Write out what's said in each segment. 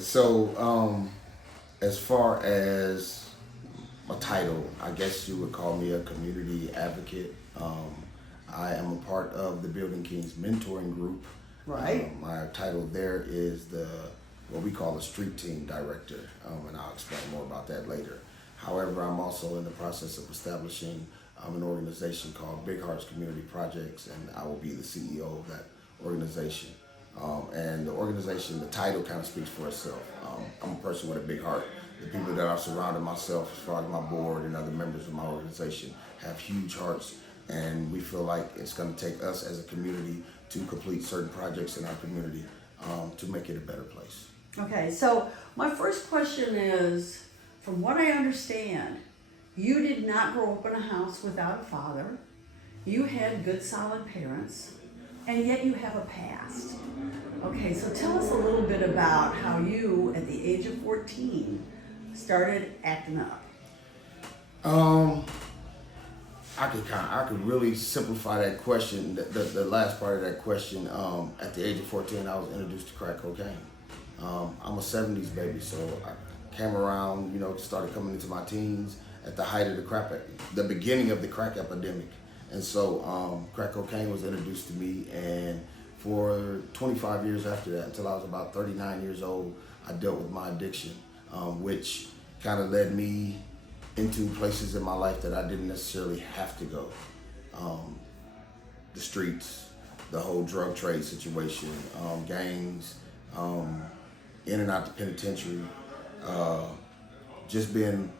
So, as far as my title, I guess you would call me a community advocate. I am a part of the Building Kings mentoring group. Right. My title there is what we call the street team director, and I'll explain more about that later. However, I'm also in the process of establishing an organization called Big Hearts Community Projects, and I will be the CEO of that organization. And the organization, the title kind of speaks for itself. I'm a person with a big heart. The people that I've surrounded myself, as far as my board and other members of my organization, have huge hearts, and we feel like it's going to take us as a community to complete certain projects in our community to make it a better place. Okay, so my first question is, from what I understand, you did not grow up in a house without a father. You had good, solid parents, and yet you have a past. Okay, so tell us a little bit about how you, at the age of 14, started acting up. I could really simplify that question. The last part of that question. At the age of 14, I was introduced to crack cocaine. I'm a 70s baby, so I came around, started coming into my teens at the height of the beginning of the crack epidemic. And so crack cocaine was introduced to me, and for 25 years after that, until I was about 39 years old, I dealt with my addiction, which kind of led me into places in my life that I didn't necessarily have to go. The streets, the whole drug trade situation, gangs, in and out the penitentiary, just being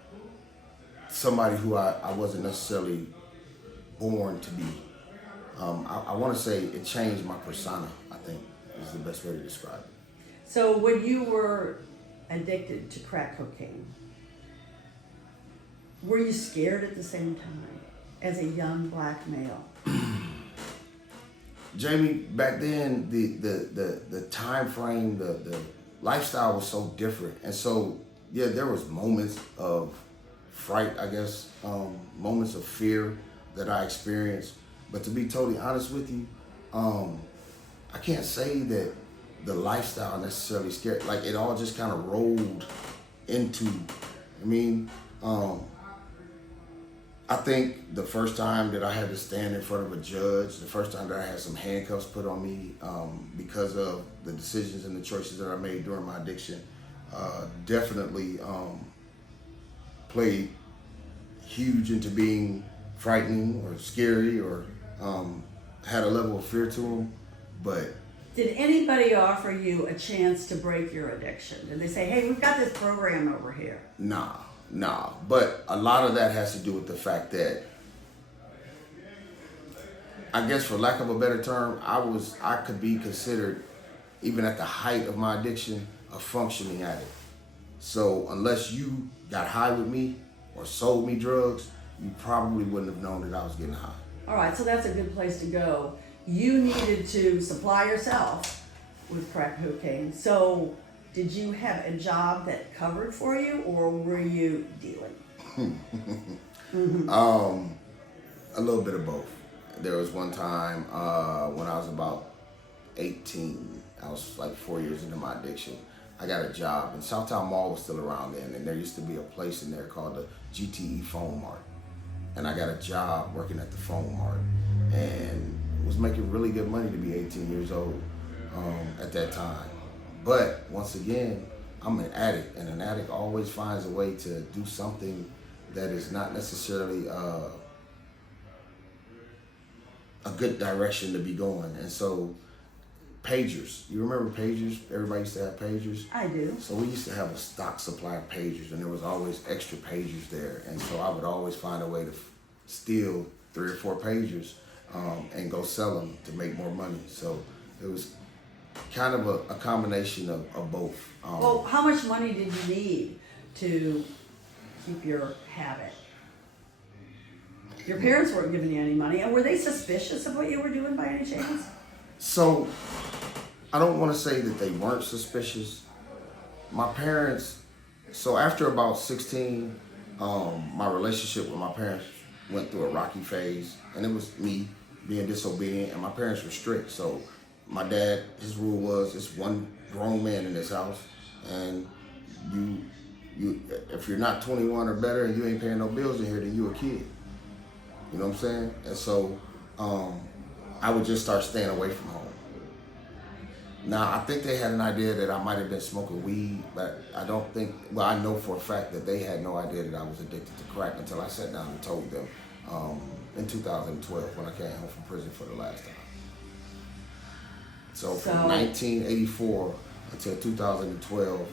somebody who I wasn't necessarily born to be. I want to say it changed my persona, I think, is the best way to describe it. So when you were addicted to crack cocaine, were you scared at the same time as a young black male? Jamie, back then the time frame, the lifestyle was so different, and so yeah, there was moments of fright, I guess, moments of fear that I experienced. But to be totally honest with you, I can't say that the lifestyle necessarily scared. Like, it all just kind of rolled into. I think the first time that I had to stand in front of a judge, the first time that I had some handcuffs put on me because of the decisions and the choices that I made during my addiction, definitely played huge into being frightening or scary or had a level of fear to them. But did anybody offer you a chance to break your addiction? Did they say, hey, we've got this program over here? Nah. But a lot of that has to do with the fact that, I guess for lack of a better term, I could be considered, even at the height of my addiction, a functioning addict. So unless you got high with me or sold me drugs, you probably wouldn't have known that I was getting high. All right, so that's a good place to go. You needed to supply yourself with crack cocaine. So did you have a job that covered for you, or were you dealing? A little bit of both. There was one time when I was about 18, I was like 4 years into my addiction. I got a job, and Southtown Mall was still around then, and there used to be a place in there called the GTE Phone Mart. And I got a job working at the Phone Mart, and was making really good money to be 18 years old at that time. But once again, I'm an addict, and an addict always finds a way to do something that is not necessarily a good direction to be going. And so pagers, you remember pagers? Everybody used to have pagers. I do. So we used to have a stock supply of pagers, and there was always extra pagers there. And so I would always find a way to steal 3 or 4 pagers and go sell them to make more money. So it was kind of a combination of both. Well, how much money did you need to keep your habit? Your parents weren't giving you any money, and were they suspicious of what you were doing by any chance? So I don't want to say that they weren't suspicious. My parents, so after about 16, my relationship with my parents went through a rocky phase, and it was me being disobedient, and my parents were strict. So my dad, his rule was it's one grown man in this house, and you if you're not 21 or better and you ain't paying no bills in here, then you a kid. You know what I'm saying? And so I would just start staying away from home. Now, I think they had an idea that I might have been smoking weed, but I don't think, well, I know for a fact that they had no idea that I was addicted to crack until I sat down and told them in 2012 when I came home from prison for the last time. So from 1984 until 2012,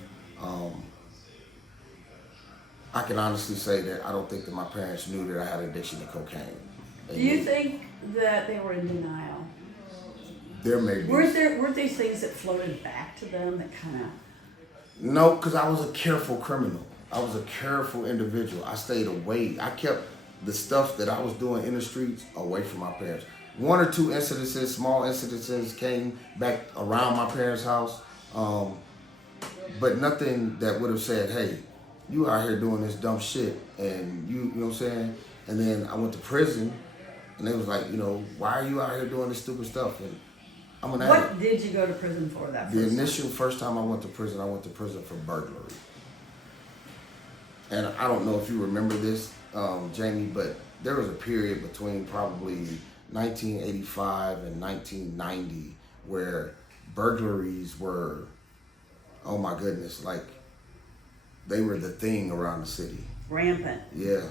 I can honestly say that I don't think that my parents knew that I had addiction to cocaine. Do you think that they were in denial? There may be. Weren't these things that floated back to them that kind of... No, because I was a careful criminal. I was a careful individual. I stayed away. I kept the stuff that I was doing in the streets away from my parents. One or two incidences, small incidences came back around my parents' house, but nothing that would have said, hey, you out here doing this dumb shit, and you know what I'm saying? And then I went to prison, and they was like, you know, why are you out here doing this stupid stuff? And I'm an addict. What did you go to prison for that first The initial first time I went to prison for burglary. And I don't know if you remember this, Jamie, but there was a period between probably 1985 and 1990 where burglaries were, oh my goodness, like they were the thing around the city. Rampant. Yeah,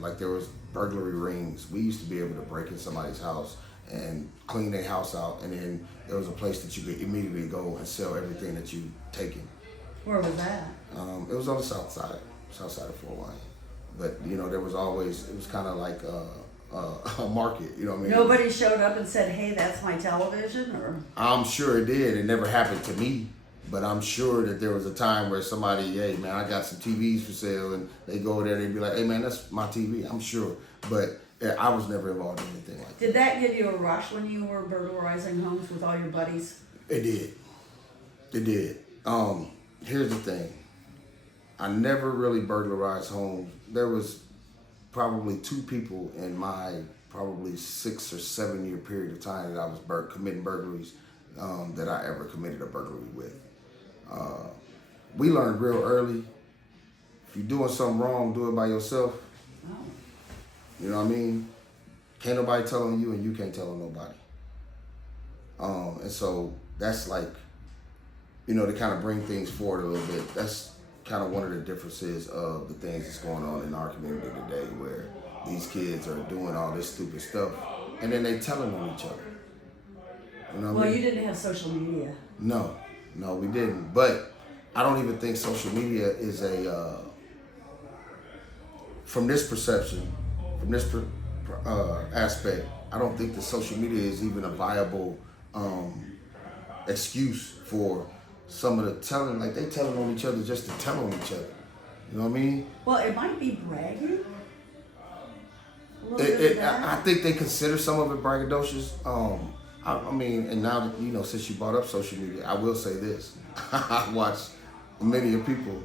like there was burglary rings. We used to be able to break in somebody's house and clean their house out, and then there was a place that you could immediately go and sell everything that you taken. Where was that? It was on the south side of Fort Wayne. But you know, there was always, it was kind of like a market. You know what I mean? Nobody showed up and said, "Hey, that's my television," or? I'm sure it did. It never happened to me, but I'm sure that there was a time where somebody, hey man, I got some TVs for sale, and they go over there and they'd be like, hey man, that's my TV. I'm sure, but I was never involved in anything like that. Did that give you a rush when you were burglarizing homes with all your buddies? It did. It did. Here's the thing. I never really burglarized homes. There was probably two people in my probably 6 or 7 year period of time that I was committing burglaries that I ever committed a burglary with. We learned real early, if you're doing something wrong, do it by yourself. Oh. You know what I mean? Can't nobody tell on you, and you can't tell on nobody. And so that's like, you know, to kind of bring things forward a little bit, that's kind of one of the differences of the things that's going on in our community today, where these kids are doing all this stupid stuff, and then they telling on each other. You know what I mean? You didn't have social media. No, we didn't. But I don't even think social media is from this perception, from this aspect, I don't think that social media is even a viable excuse for some of the telling. Like, they telling on each other just to tell on each other. You know what I mean? Well, it might be bragging. I think they consider some of it braggadocious. I mean, and now that, you know, since you brought up social media, I will say this. I watch many of people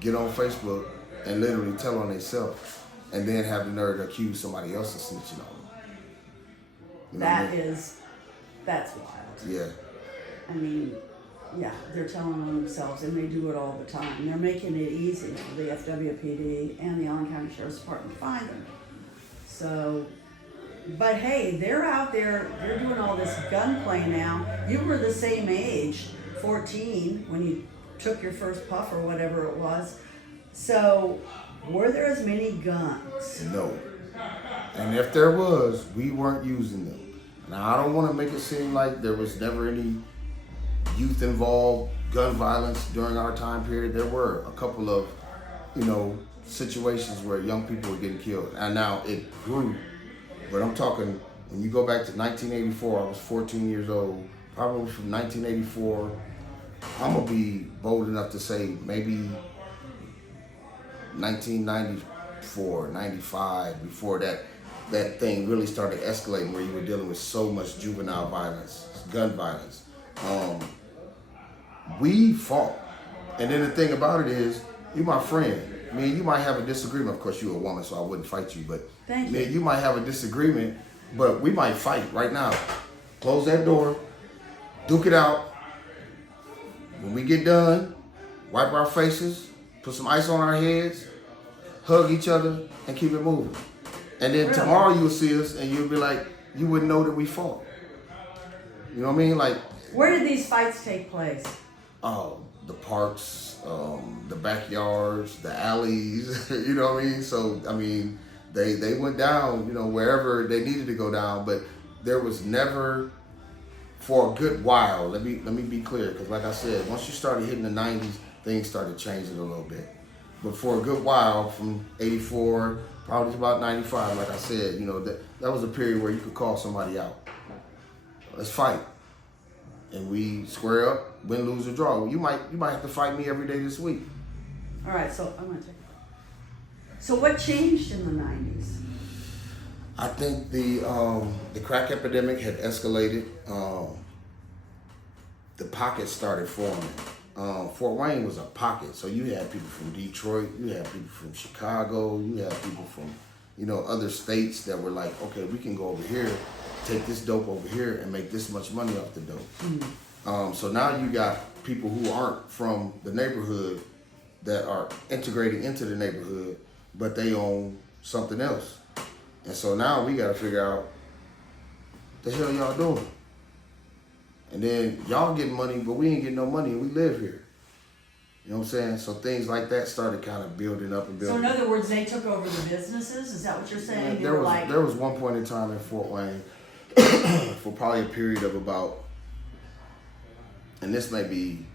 get on Facebook and literally tell on themselves, and then have the nerve to accuse somebody else of snitching on them. You know that's wild. Yeah. I mean, yeah, they're telling on themselves, and they do it all the time. They're making it easy for the FWPD and the Allen County Sheriff's Department to find them. So, but hey, they're out there, they're doing all this gunplay now. You were the same age, 14, when you took your first puff or whatever it was. So, were there as many guns? No. And if there was, we weren't using them. Now, I don't want to make it seem like there was never any youth-involved gun violence during our time period. There were a couple of, you know, situations where young people were getting killed. And now it grew. But I'm talking, when you go back to 1984, I was 14 years old. Probably from 1984, I'm going to be bold enough to say maybe 1994, 95, before that thing really started escalating, where you were dealing with so much juvenile violence, gun violence. We fought. And then the thing about it is, you're my friend. I mean, you might have a disagreement. Of course, you're a woman, so I wouldn't fight you. But Thank you. You might have a disagreement, but we might fight right now. Close that door. duke it out. When we get done, wipe our faces, put some ice on our heads, hug each other, and keep it moving. And then Really? tomorrow you'll see us and you'll be like, you wouldn't know that we fought. You know what I mean? Like, Where did these fights take place? oh, the parks, the backyards, the alleys, you know what I mean? So, I mean, they went down, you know, wherever they needed to go down, but there was never, for a good while, let me be clear, because like I said, once you started hitting the 90s, things started changing a little bit. But for a good while, from 84, probably to about 95, like I said, you know, that was a period where you could call somebody out. Let's fight. And we square up, win, lose, or draw. You might have to fight me every day this week. All right, so I'm gonna take. So what changed in the 90s? I think the crack epidemic had escalated. The pockets started forming. Fort Wayne was a pocket, so you had people from Detroit, you had people from Chicago, you had people from, you know, other states that were like, okay, we can go over here, take this dope over here, and make this much money off the dope. Mm-hmm. So now you got people who aren't from the neighborhood that are integrating into the neighborhood, but they own something else. And so now we got to figure out what the hell y'all doing. And then y'all getting money, but we ain't getting no money, and we live here. You know what I'm saying? So things like that started kind of building up and building. So in other words, they took over the businesses? Is that what you're saying? There was one point in time in Fort Wayne for probably a period of about, and this may be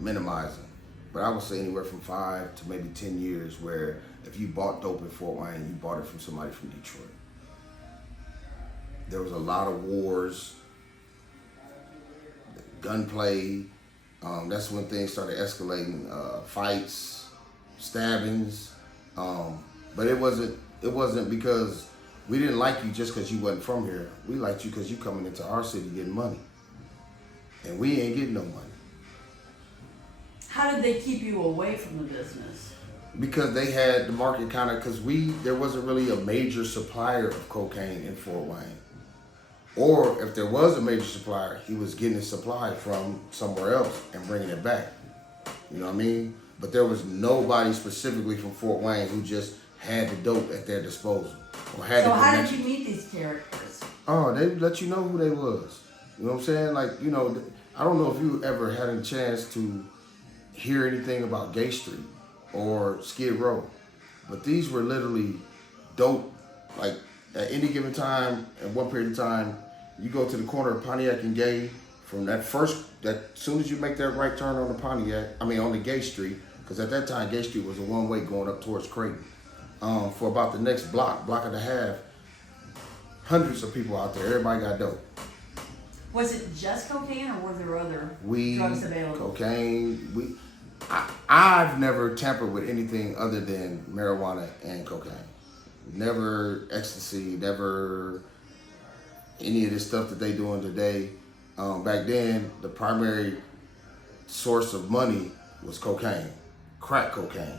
minimizing, but I would say anywhere from 5 to maybe 10 years where if you bought dope in Fort Wayne, you bought it from somebody from Detroit. There was a lot of wars, gunplay. That's when things started escalating, fights, stabbings. But it wasn't because we didn't like you just because you wasn't from here. We liked you because you coming into our city getting money. And we ain't getting no money. How did they keep you away from the business? Because they had the market kind of, because there wasn't really a major supplier of cocaine in Fort Wayne. Or if there was a major supplier, he was getting his supply from somewhere else and bringing it back. You know what I mean? But there was nobody specifically from Fort Wayne who just had the dope at their disposal. Or had so how did you meet these characters? Oh, they let you know who they was. You know what I'm saying? Like, you know, I don't know if you ever had a chance to hear anything about Gay Street or Skid Row, but these were literally dope. Like at any given time, at one period of time, you go to the corner of Pontiac and Gay. From that soon as you make that right turn on the Gay Street, because at that time Gay Street was a one-way going up towards Creighton. For about the next block and a half, hundreds of people out there. Everybody got dope. Was it just cocaine, or were there other Weed, drugs available? Cocaine. I've never tampered with anything other than marijuana and cocaine. Never ecstasy, never any of this stuff that they doing today. Back then, the primary source of money was cocaine, crack cocaine.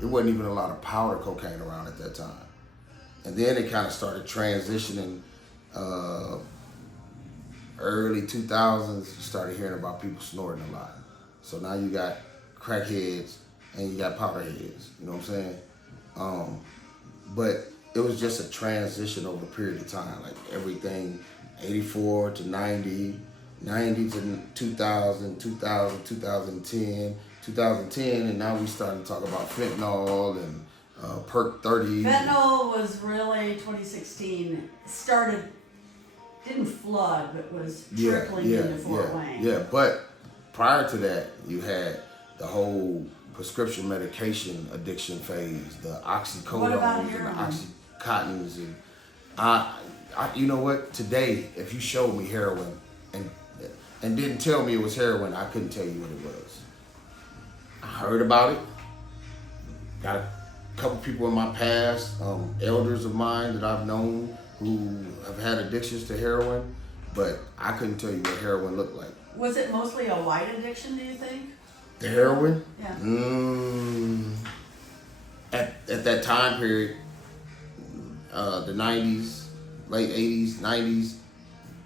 There wasn't even a lot of powder cocaine around at that time. And then it kind of started transitioning. Early 2000s, you started hearing about people snorting a lot. So now you got crackheads and you got powder heads, you know what I'm saying? But it was just a transition over a period of time, like everything 84 to 90, 90 to 2000, 2010, and now we starting to talk about fentanyl and Perk 30. Fentanyl was really 2016. Didn't flood, but was trickling into Fort Wayne. Yeah, but prior to that, you had the whole prescription medication addiction phase, the oxycodones and the oxycontins, and I, you know what? Today, if you showed me heroin and didn't tell me it was heroin, I couldn't tell you what it was. I heard about it. Got a couple people in my past, elders of mine that I've known who have had addictions to heroin, but I couldn't tell you what heroin looked like. Was it mostly a white addiction, do you think? The heroin? Yeah. At that time period, the 90s, late 80s, 90s,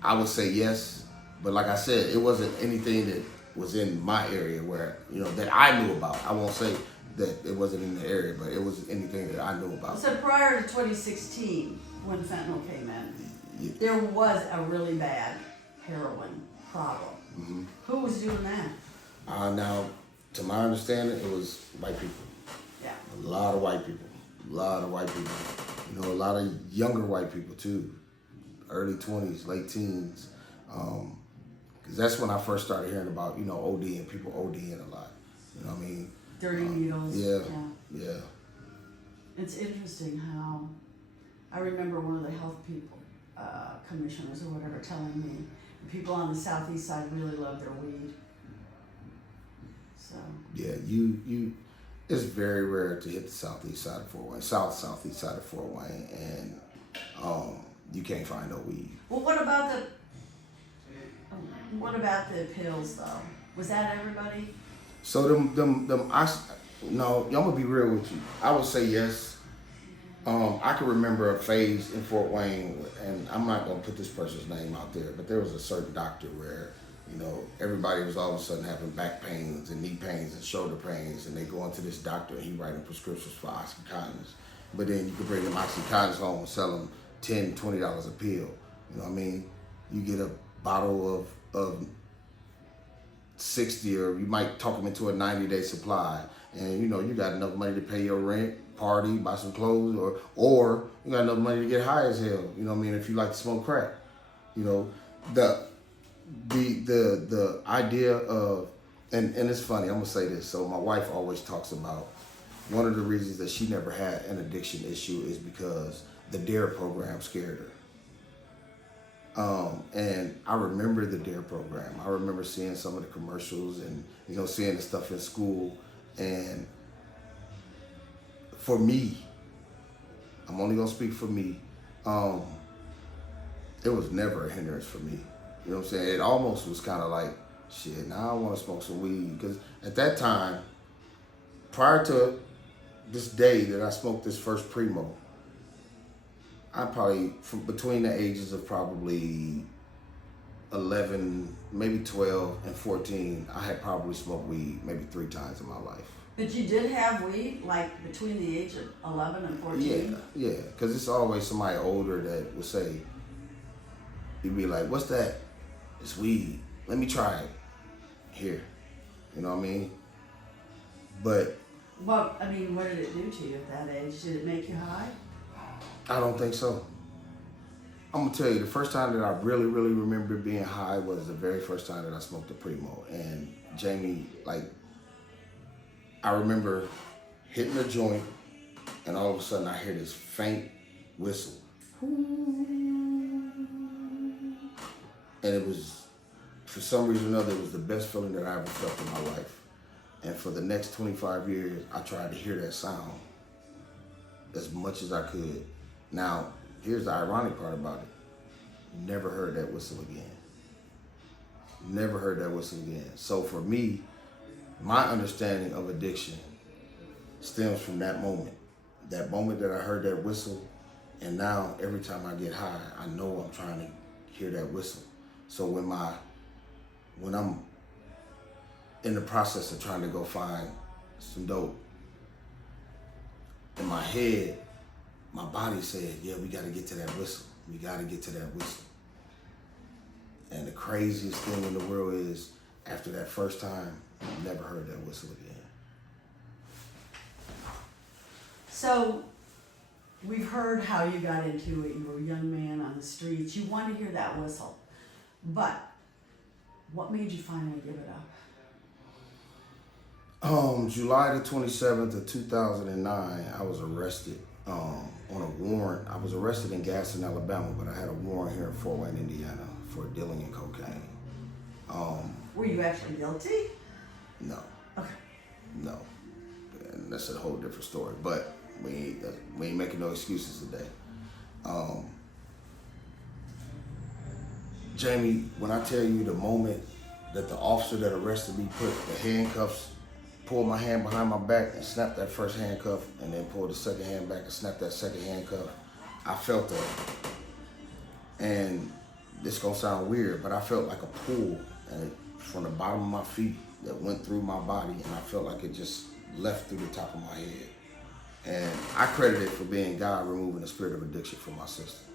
I would say yes. But like I said, it wasn't anything that was in my area where, that I knew about. I won't say that it wasn't in the area, but it was anything that I knew about. So prior to 2016, when fentanyl came in, there was a really bad heroin problem. Mm-hmm. Who was doing that? Now, to my understanding, it was white people. Yeah. A lot of white people. A lot of white people. A lot of younger white people too. Early 20s, late teens. Because that's when I first started hearing about, ODing, people ODing a lot. You know what I mean? Dirty needles. Yeah. It's interesting how, I remember one of the health people, commissioners or whatever, telling me people on the southeast side really love their weed. So. Yeah, it's very rare to hit the southeast side of Fort Wayne, southeast side of Fort Wayne, and you can't find no weed. Well, what about the pills though? Was that everybody? So no, I'm gonna be real with you. I would say yes. I can remember a phase in Fort Wayne, and I'm not gonna put this person's name out there, but there was a certain doctor where, everybody was all of a sudden having back pains and knee pains and shoulder pains, and they go into this doctor and he writing prescriptions for Oxycontins. But then you could bring them Oxycontins home and sell them $10, $20 a pill. You know what I mean? You get a bottle of 60, or you might talk them into a 90-day supply, and you got enough money to pay your rent, party, buy some clothes, or you got enough money to get high as hell. You know what I mean? If you like to smoke crack, the idea of, and it's funny, I'm gonna say this. So my wife always talks about one of the reasons that she never had an addiction issue is because the DARE program scared her. And I remember the DARE program. I remember seeing some of the commercials and seeing the stuff in school. And for me, I'm only gonna speak for me. It was never a hindrance for me. You know what I'm saying? It almost was kind of like, shit, now I want to smoke some weed. Because at that time, prior to this day that I smoked this first primo, I probably, from between the ages of probably 11, maybe 12 and 14, I had probably smoked weed maybe 3 times in my life. But you did have weed, like between the age of 11 and 14? Yeah, because it's always somebody older that will say, you'd be like, what's that? It's weed. Let me try it. Here. You know what I mean? But. Well, I mean, what did it do to you at that age? Did it make you high? I don't think so. I'm going to tell you, the first time that I really, really remember being high was the very first time that I smoked a primo. And Jamie, I remember hitting a joint, and all of a sudden I hear this faint whistle. And it was, for some reason or another, it was the best feeling that I ever felt in my life. And for the next 25 years, I tried to hear that sound as much as I could. Now, here's the ironic part about it. Never heard that whistle again. Never heard that whistle again. So for me, my understanding of addiction stems from that moment. That moment that I heard that whistle, and now every time I get high, I know I'm trying to hear that whistle. So when I'm in the process of trying to go find some dope, in my head, my body said, yeah, we got to get to that whistle. We got to get to that whistle. And the craziest thing in the world is, after that first time, I never heard that whistle again. So, we've heard how you got into it. You were a young man on the streets. You wanted to hear that whistle. But what made you finally give it up? July the 27th of 2009, I was arrested on a warrant. I was arrested in Gaston, Alabama, but I had a warrant here in Fort Wayne, Indiana for dealing in cocaine. Were you actually guilty? No. Okay. No. And that's a whole different story. But we ain't making no excuses today. Jamie, when I tell you the moment that the officer that arrested me put the handcuffs, pulled my hand behind my back and snapped that first handcuff, and then pulled the second hand back and snapped that second handcuff, I felt that. And this gonna sound weird, but I felt like a pull and from the bottom of my feet that went through my body, and I felt like it just left through the top of my head. And I credit it for being God removing the spirit of addiction from my system.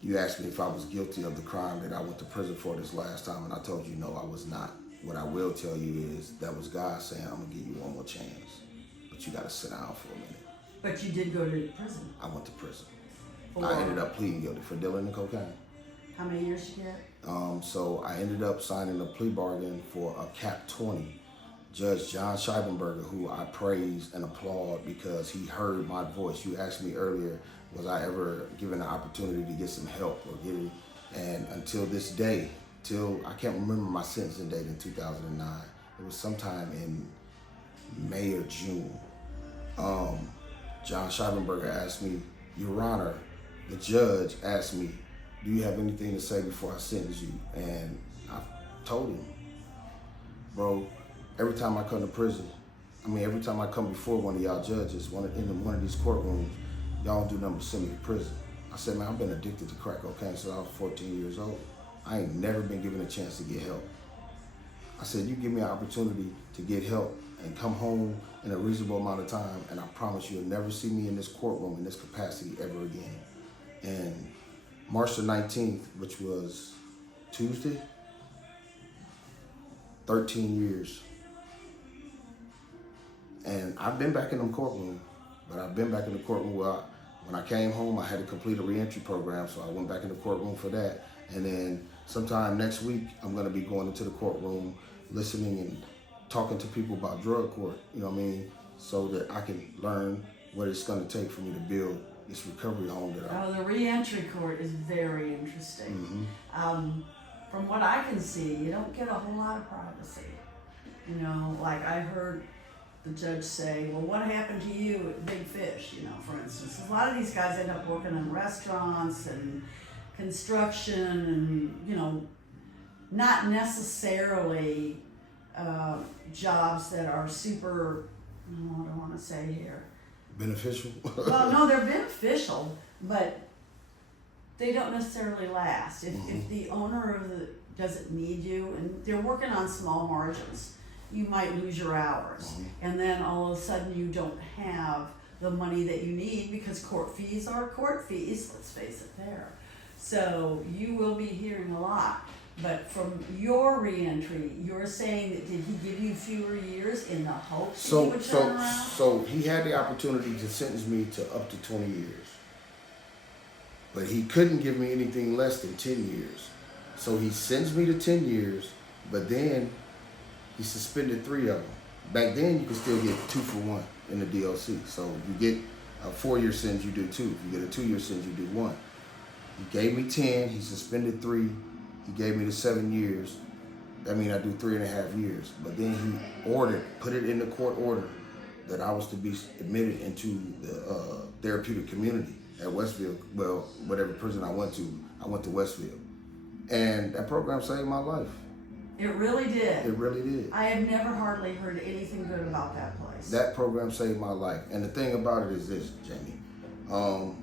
You asked me if I was guilty of the crime that I went to prison for this last time, and I told you no, I was not. What I will tell you is that was God saying, I'm gonna give you one more chance, but you gotta sit down for a minute. But you did go to prison. I went to prison. For I ended up pleading guilty for dealing in cocaine. how many years you get? So I ended up signing a plea bargain for a cap 20. Judge John Scheibenberger, who I praise and applaud because he heard my voice. You asked me earlier, was I ever given the opportunity to get some help or get it? And until this day, I can't remember my sentencing date in 2009. It was sometime in May or June. John Scheibenberger asked me, Your Honor, the judge asked me, do you have anything to say before I sentence you? And I told him, bro, every time I come to prison, every time I come before one of y'all judges, one of these courtrooms, y'all don't do nothing but send me to prison. I said, man, I've been addicted to crack cocaine since I was 14 years old. I ain't never been given a chance to get help. I said, you give me an opportunity to get help and come home in a reasonable amount of time, and I promise you'll never see me in this courtroom in this capacity ever again. And March the 19th, which was Tuesday, 13 years. And I've been back in the courtroom, but I've been back in the courtroom where when I came home, I had to complete a reentry program, so I went back in the courtroom for that. And then sometime next week, I'm gonna be going into the courtroom, listening and talking to people about drug court, so that I can learn what it's gonna take for me to build this recovery home that The reentry court is very interesting. Mm-hmm. From what I can see, you don't get a whole lot of privacy. Like I heard the judge say, well, what happened to you at Big Fish, for instance. A lot of these guys end up working in restaurants and construction and, not necessarily jobs that are super, what do I want to say here? beneficial. Well, no, they're beneficial, but they don't necessarily last. If the owner doesn't need you, and they're working on small margins, you might lose your hours. And then all of a sudden you don't have the money that you need because court fees are court fees, let's face it there. So you will be hearing a lot. But from your reentry, you're saying that did he give you fewer years in the hopes that he would turn around? So he had the opportunity to sentence me to up to 20 years. But he couldn't give me anything less than 10 years. So he sentenced me to 10 years, but then he suspended 3 of them. Back then, you could still get 2 for 1 in the DLC. So you get a 4-year sentence, you do 2. If you get a 2-year sentence, you do 1. He gave me 10, he suspended 3. He gave me the 7 years. I do 3.5 years. But then he put it in the court order that I was to be admitted into the therapeutic community at Westville. Well, whatever prison I went to Westville. And that program saved my life. It really did. It really did. I have never hardly heard anything good about that place. That program saved my life. And the thing about it is this, Jamie.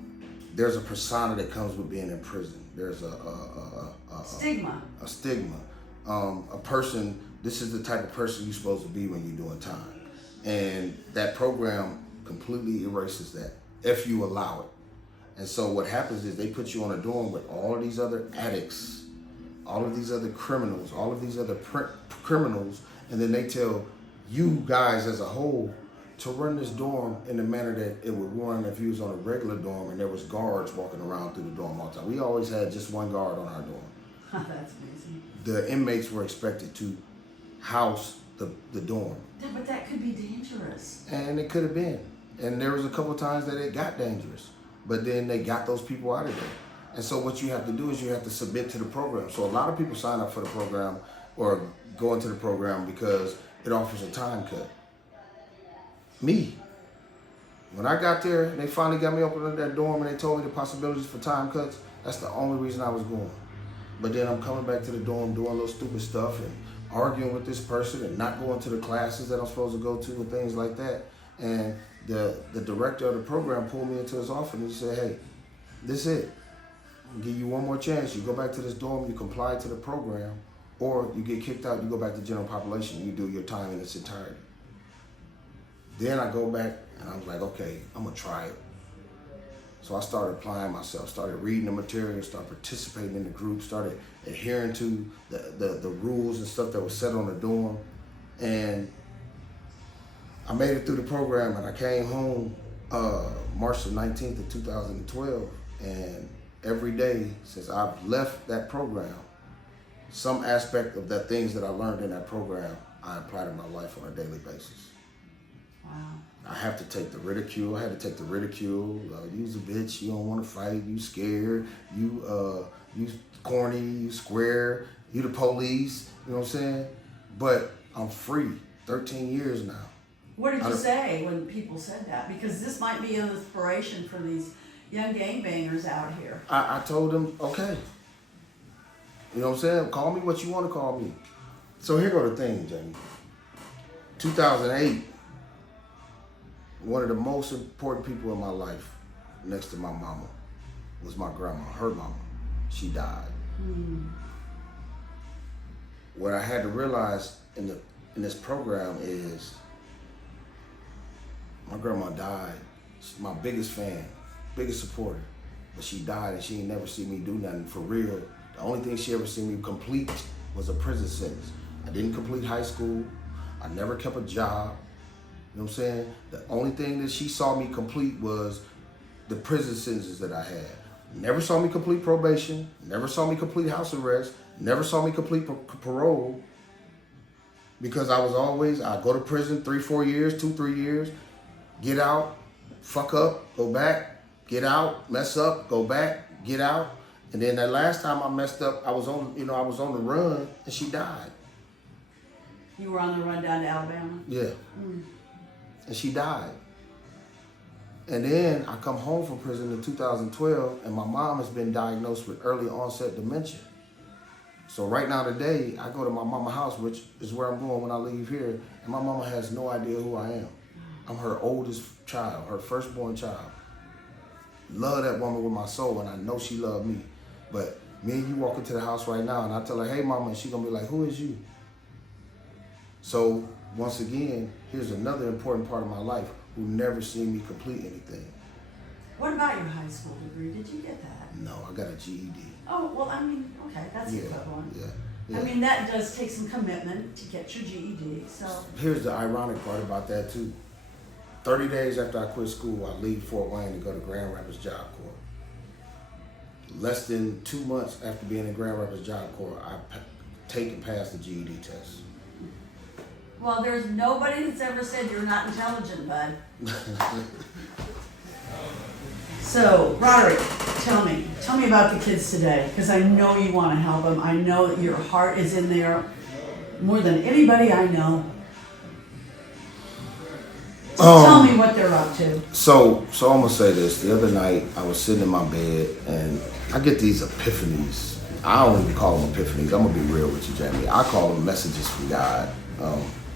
There's a persona that comes with being in prison. There's a stigma. A stigma. A person, this is the type of person you're supposed to be when you're doing time. And that program completely erases that, if you allow it. And so what happens is they put you on a dorm with all of these other addicts, all of these other criminals, all of these other criminals, and then they tell you guys as a whole to run this dorm in the manner that it would run if you was on a regular dorm and there was guards walking around through the dorm all the time. We always had just one guard on our dorm. That's amazing. The inmates were expected to house the dorm. Yeah, but that could be dangerous. And it could have been. And there was a couple times that it got dangerous. But then they got those people out of there. And so what you have to do is you have to submit to the program. So a lot of people sign up for the program or go into the program because it offers a time cut. Me. When I got there, they finally got me open in that dorm and they told me the possibilities for time cuts. That's the only reason I was going. But then I'm coming back to the dorm doing little stupid stuff and arguing with this person and not going to the classes that I'm supposed to go to and things like that. And the director of the program pulled me into his office and he said, hey, this is it. I'll give you one more chance. You go back to this dorm, you comply to the program, or you get kicked out, you go back to general population, you do your time in its entirety. Then I go back and I was like, okay, I'm gonna try it. So I started applying myself, started reading the material, started participating in the group, started adhering to the rules and stuff that was set on the dorm. And I made it through the program, and I came home March the 19th of 2012. And every day since I've left that program, some aspect of the things that I learned in that program, I apply to my life on a daily basis. Wow. I have to take the ridicule. I had to take the ridicule. You's a bitch. You don't want to fight. You scared. You corny. You square. You the police. You know what I'm saying? But I'm free. 13 years now. What did you say when people said that? Because this might be an inspiration for these young gangbangers out here. I told them, okay. You know what I'm saying? Call me what you want to call me. So here go the thing, Jamie. 2008. One of the most important people in my life, next to my mama, was my grandma, her mama. She died. What I had to realize in this program is my grandma died. She's my biggest fan, biggest supporter. But she died and she ain't never seen me do nothing for real. The only thing she ever seen me complete was a prison sentence. I didn't complete high school. I never kept a job. You know what I'm saying? The only thing that she saw me complete was the prison sentences that I had. Never saw me complete probation, never saw me complete house arrest, never saw me complete parole, because I go to prison 3-4 years, 2-3 years, get out, fuck up, go back, get out, mess up, go back, get out. And then that last time I messed up, I was on the run and she died. You were on the run down to Alabama? Yeah. And she died. And then I come home from prison in 2012, and my mom has been diagnosed with early onset dementia. So right now today, I go to my mama's house, which is where I'm going when I leave here, and my mama has no idea who I am. I'm her oldest child, her firstborn child. Love that woman with my soul, and I know she loved me. But me and you walk into the house right now, and I tell her, hey mama, and she's gonna be like, who is you? So once again, here's another important part of my life who never seen me complete anything. What about your high school degree? Did you get that? No, I got a GED. Oh, well, I mean, okay, that's a good one. Yeah. I mean, that does take some commitment to get your GED, so. Here's the ironic part about that too. 30 days after I quit school, I leave Fort Wayne to go to Grand Rapids Job Corps. Less than 2 months after being in Grand Rapids Job Corps, I take and pass the GED test. Well, there's nobody that's ever said you're not intelligent, bud. So, Roderick, tell me about the kids today, because I know you want to help them. I know that your heart is in there more than anybody I know. So tell me what they're up to. So I'm gonna say this. The other night, I was sitting in my bed, and I get these epiphanies. I don't even call them epiphanies. I'm gonna be real with you, Jamie. I call them messages from God.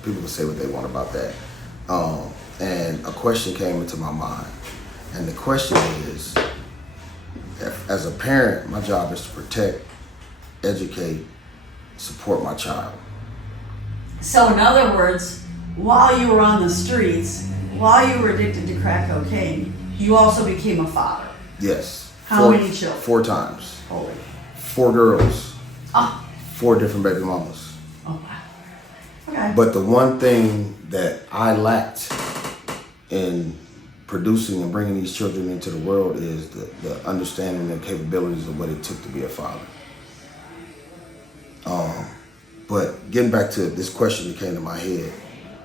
People can say what they want about that. And a question came into my mind. And the question is, as a parent, my job is to protect, educate, support my child. So in other words, while you were on the streets, while you were addicted to crack cocaine, you also became a father. Yes. How many children? 4 times. Holy. 4 girls. Ah. 4 different baby mamas. Oh, wow. Okay. But the one thing that I lacked in producing and bringing these children into the world is the understanding and capabilities of what it took to be a father. But getting back to this question that came to my head,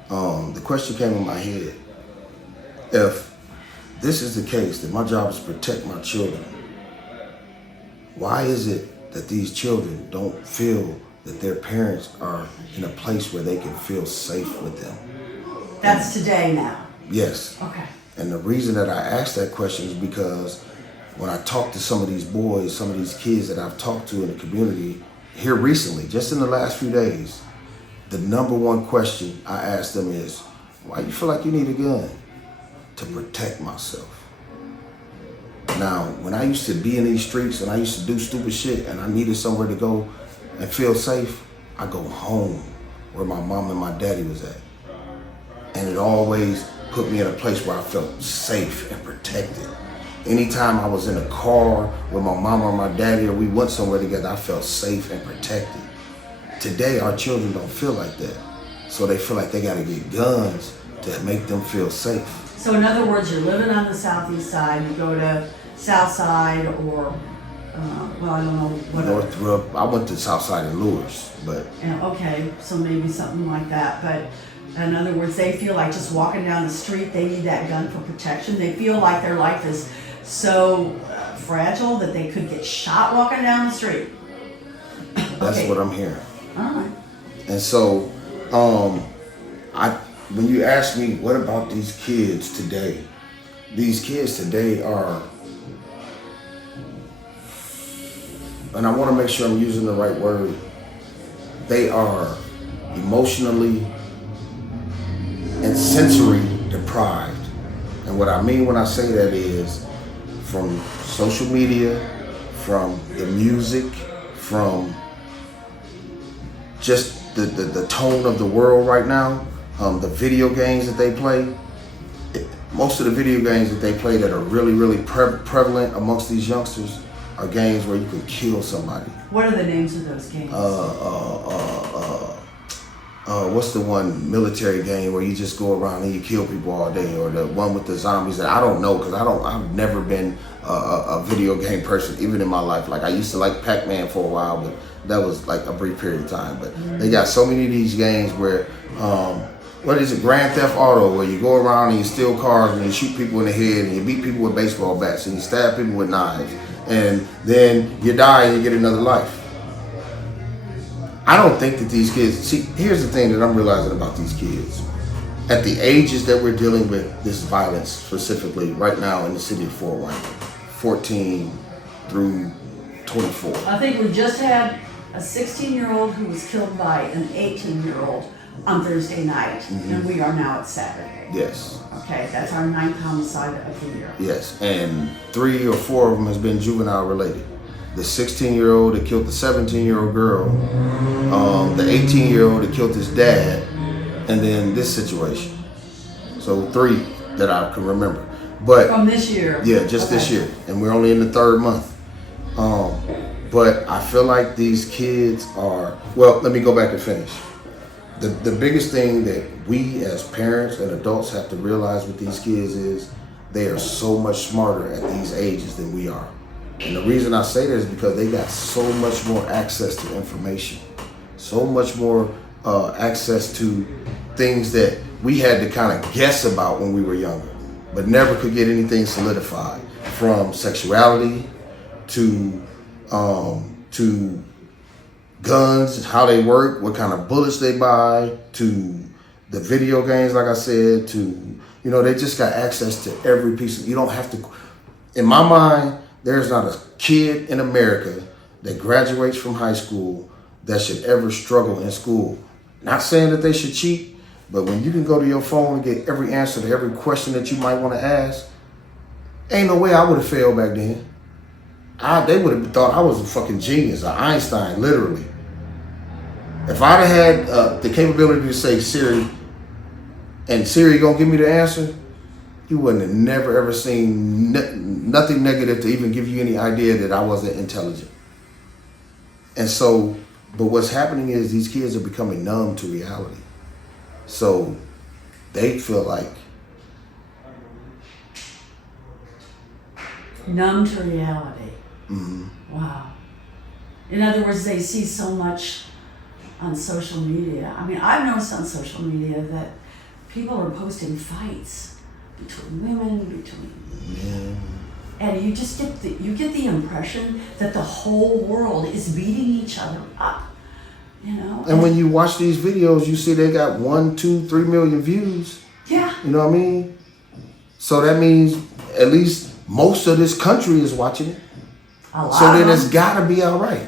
the question came in my head, if this is the case, that my job is to protect my children, why is it that these children don't feel that their parents are in a place where they can feel safe with them? That's today now. Yes. Okay. And the reason that I asked that question is because when I talk to some of these boys, some of these kids that I've talked to in the community here recently, just in the last few days, the number one question I ask them is, why you feel like you need a gun? To protect myself. Now, when I used to be in these streets and I used to do stupid shit and I needed somewhere to go and feel safe, I go home where my mom and my daddy was at. And it always put me in a place where I felt safe and protected. Anytime I was in a car with my mom or my daddy or we went somewhere together, I felt safe and protected. Today, our children don't feel like that. So they feel like they gotta get guns to make them feel safe. So in other words, you're living on the southeast side, you go to south side or, well, I don't know what. I went to south side in Lewis, but. Yeah, okay, so maybe something like that. But in other words, they feel like just walking down the street, they need that gun for protection. They feel like their life is so fragile that they could get shot walking down the street. That's Okay. what I'm hearing. All right. And so, when you ask me, what about these kids today? These kids today are, and I want to make sure I'm using the right word, they are emotionally and sensory deprived. And what I mean when I say that is from social media, from the music, from just the tone of the world right now, the video games that they play. Most of the video games that they play that are really, really prevalent amongst these youngsters are games where you can kill somebody. What are the names of those games? What's the one military game where you just go around and you kill people all day, or the one with the zombies that I don't know because I've never been a video game person even in my life. Like I used to like Pac-Man for a while, but that was like a brief period of time. But they got so many of these games where what is it, Grand Theft Auto, where you go around and you steal cars and you shoot people in the head and you beat people with baseball bats and you stab people with knives and then you die and you get another life. I don't think that these kids, see, here's the thing that I'm realizing about these kids. At the ages that we're dealing with this violence, specifically right now in the city of Fort Wayne, 14 through 24. I think we just had a 16-year-old who was killed by an 18-year-old on Thursday night, and we are now at Saturday. Yes. Okay, that's our 9th homicide of the year. Yes, and 3 or 4 of them has been juvenile related. The 16-year-old that killed the 17-year-old girl, the 18-year-old that killed his dad, and then this situation. So 3 that I can remember. But from this year. Yeah, just this year, and we're only in the 3rd month. But I feel like these kids are, well, let me go back and finish. The biggest thing that we as parents and adults have to realize with these kids is they are so much smarter at these ages than we are. And the reason I say that is because they got so much more access to information, so much more access to things that we had to kind of guess about when we were younger, but never could get anything solidified, from sexuality to guns, how they work, what kind of bullets they buy, to the video games, like I said, to, they just got access to every piece of, you don't have to, in my mind, there's not a kid in America that graduates from high school that should ever struggle in school. Not saying that they should cheat, but when you can go to your phone and get every answer to every question that you might want to ask, ain't no way I would have failed back then. They would have thought I was a fucking genius, an Einstein, literally. If I'd have had the capability to say Siri, and Siri gonna give me the answer, you wouldn't have never ever seen nothing negative to even give you any idea that I wasn't intelligent. And so, but what's happening is these kids are becoming numb to reality. So they feel like numb to reality. Mm-hmm. Wow. In other words, they see so much on social media. I mean, I've noticed on social media that people are posting fights between women, between men. And you just get the impression that the whole world is beating each other up. And when you watch these videos, you see they got 1, 2, 3 million views. Yeah. You know what I mean? So that means at least most of this country is watching it. So then it's gotta be all right.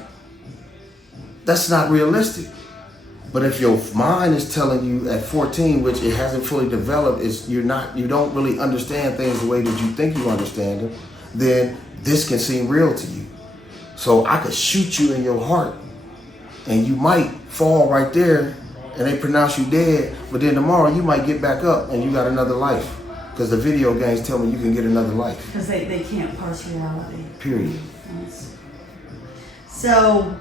That's not realistic. But if your mind is telling you at 14, which it hasn't fully developed, you don't really understand things the way that you think you understand them, then this can seem real to you. So I could shoot you in your heart and you might fall right there and they pronounce you dead, but then tomorrow you might get back up and you got another life. Because the video games tell me you can get another life. Because they can't parse reality. Period. Yes. So,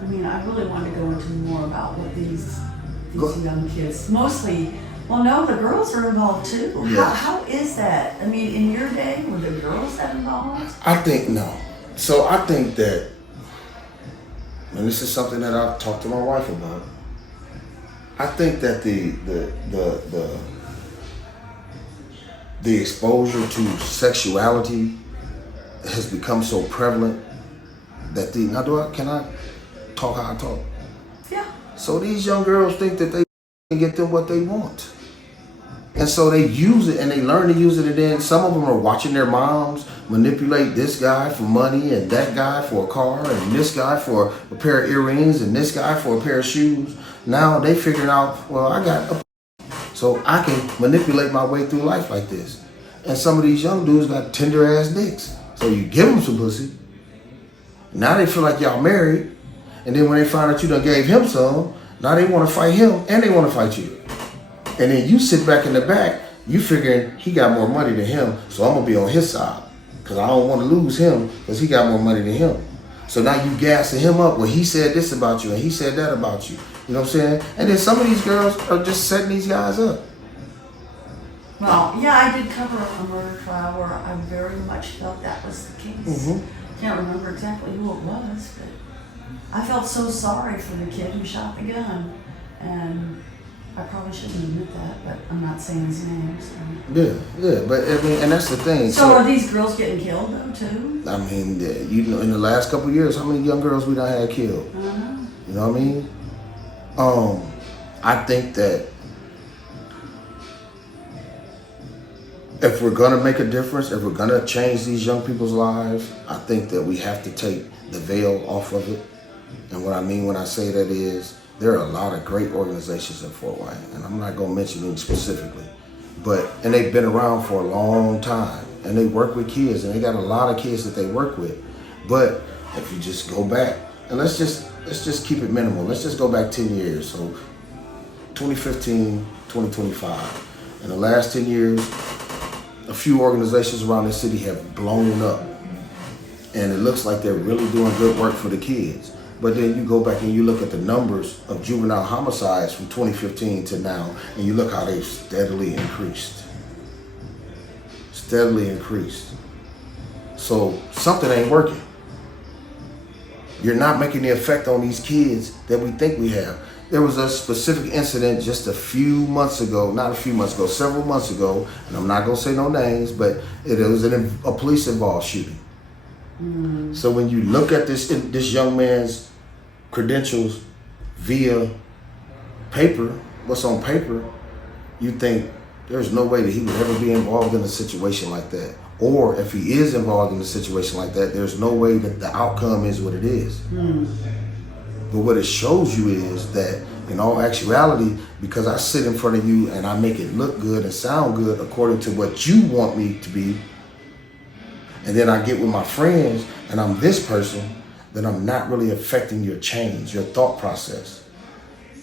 I mean, I really want to go into more about what these young kids, mostly, well, no, the girls are involved too. Yeah. How is that? I mean, in your day, were the girls that involved? I think no. So I think that, and this is something that I've talked to my wife about. I think that the exposure to sexuality has become so prevalent that can I talk how I talk? Yeah. So these young girls think that they can get them what they want. And so they use it and they learn to use it, and then some of them are watching their moms manipulate this guy for money and that guy for a car and this guy for a pair of earrings and this guy for a pair of shoes. Now they figuring out, well, I got so I can manipulate my way through life like this. And some of these young dudes got tender ass dicks. So you give them some pussy. Now they feel like y'all married. And then when they find out you done gave him some, now they want to fight him and they want to fight you. And then you sit back in the back, you figuring he got more money than him, so I'm going to be on his side. Because I don't want to lose him because he got more money than him. So now you gassing him up. Well, he said this about you and he said that about you. You know what I'm saying? And then some of these girls are just setting these guys up. Well, yeah, I did cover a murder trial where I very much felt that was the case. Mm-hmm. Can't remember exactly who it was, but I felt so sorry for the kid who shot the gun. And I probably shouldn't admit that, but I'm not saying his name. So. Yeah, but I mean, and that's the thing. So are these girls getting killed though too? I mean, you know, in the last couple of years, how many young girls we done had killed? You know what I mean? I think that if we're gonna make a difference, if we're gonna change these young people's lives, I think that we have to take the veil off of it. And what I mean when I say that is, there are a lot of great organizations in Fort Wayne, and I'm not gonna mention them specifically, and they've been around for a long time, and they work with kids, and they got a lot of kids that they work with. But if you just go back, and let's just keep it minimal. Let's just go back 10 years. So 2015, 2025. In the last 10 years, a few organizations around the city have blown up, and it looks like they're really doing good work for the kids. But then you go back and you look at the numbers of juvenile homicides from 2015 to now, and you look how they've steadily increased. Steadily increased. So something ain't working. You're not making the effect on these kids that we think we have. There was a specific incident just several months ago, and I'm not gonna say no names, but it was a police involved shooting. So when you look at this young man's credentials via paper, what's on paper, you think there's no way that he would ever be involved in a situation like that. Or if he is involved in a situation like that, there's no way that the outcome is what it is. But what it shows you is that in all actuality, because I sit in front of you and I make it look good and sound good according to what you want me to be, and then I get with my friends and I'm this person, then I'm not really affecting your change, your thought process.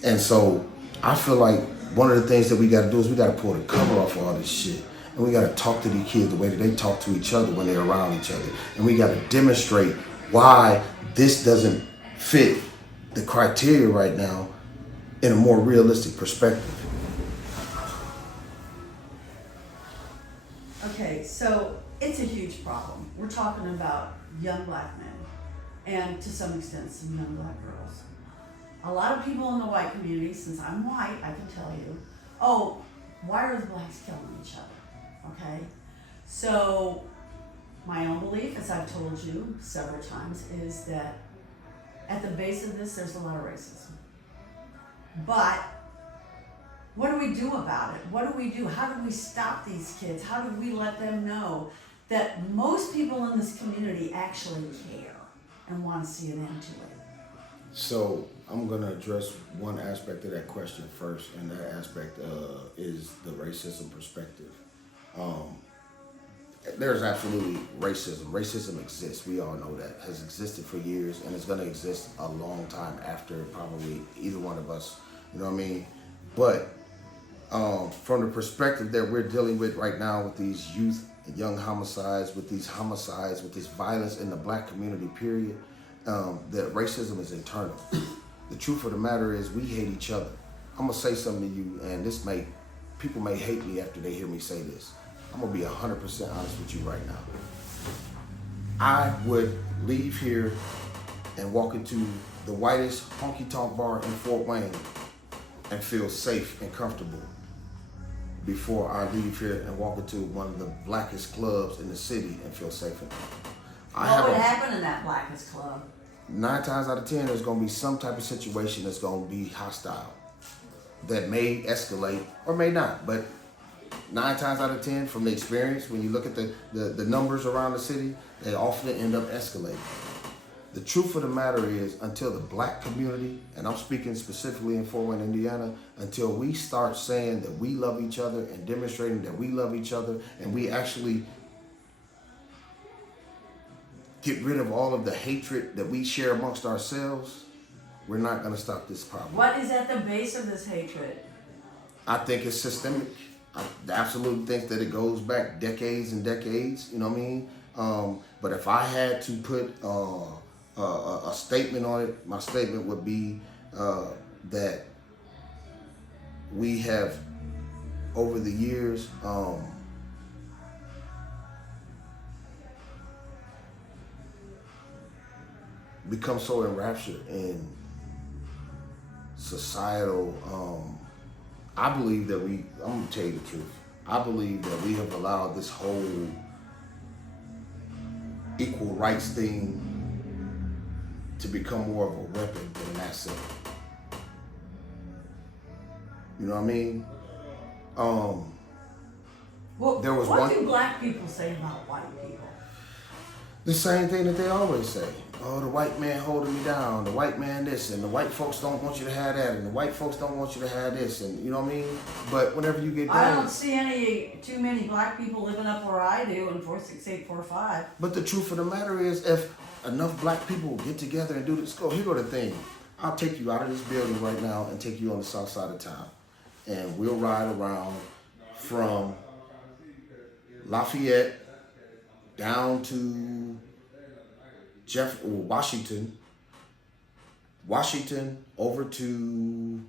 And so I feel like one of the things that we got to do is we got to pull the cover off of all this shit. And we got to talk to these kids the way that they talk to each other when they're around each other. And we got to demonstrate why this doesn't fit the criteria right now in a more realistic perspective. Okay, so it's a huge problem. We're talking about young black men and to some extent some young black girls. A lot of people in the white community, since I'm white, I can tell you, oh, why are the blacks killing each other? Okay, so my own belief, as I've told you several times, is that at the base of this, there's a lot of racism. But what do we do about it? What do we do? How do we stop these kids? How do we let them know that most people in this community actually care and want to see an end to it? So I'm going to address one aspect of that question first, and that aspect is the racism perspective. There's absolutely racism. Racism exists. We all know that. Has existed for years, and it's going to exist a long time after probably either one of us. You know what I mean? But from the perspective that we're dealing with right now with these youth and young homicides, with these homicides, with this violence in the black community, period, that racism is internal. The truth of the matter is we hate each other. I'm going to say something to you, and people may hate me after they hear me say this. I'm going to be 100% honest with you right now. I would leave here and walk into the whitest honky-tonk bar in Fort Wayne and feel safe and comfortable before I leave here and walk into one of the blackest clubs in the city and feel safe and comfortable. What would happen in that blackest club? 9 times out of 10, there's going to be some type of situation that's going to be hostile that may escalate or may not. But 9 times out of 10, from the experience, when you look at the numbers around the city, they often end up escalating. The truth of the matter is, until the black community, and I'm speaking specifically in Fort Wayne, Indiana, until we start saying that we love each other and demonstrating that we love each other, and we actually get rid of all of the hatred that we share amongst ourselves, we're not going to stop this problem. What is at the base of this hatred? I think it's systemic. I absolutely think that it goes back decades and decades, you know what I mean? But if I had to put a statement on it, my statement would be that we have, over the years, become so enraptured in societal, I believe that I'm gonna tell you the truth. I believe that we have allowed this whole equal rights thing to become more of a weapon than an asset. You know what I mean? Well, there was what do black people say about white people? The same thing that they always say. Oh, the white man holding me down, the white man this, and the white folks don't want you to have that, and the white folks don't want you to have this, and you know what I mean? But whenever you get down, I don't see too many black people living up where I do in 46845. But the truth of the matter is, if enough black people get together and do this, here go the thing. I'll take you out of this building right now and take you on the south side of town, and we'll ride around from Lafayette down to Washington over to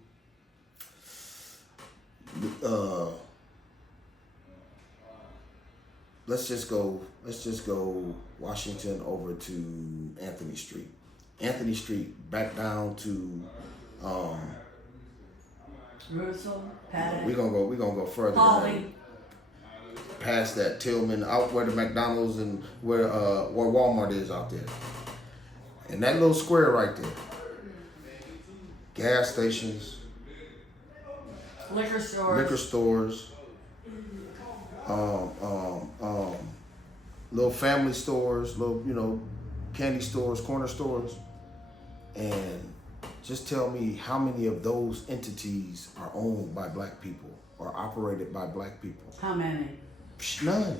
let's just go Washington over to Anthony Street back down to Russell, Paddock. We're gonna go further Holly. Past that, Tillman, out where the McDonald's and where Walmart is out there. And that little square right there. Gas stations. Liquor stores. Little family stores, little, candy stores, corner stores. And just tell me how many of those entities are owned by black people or operated by black people. How many? None.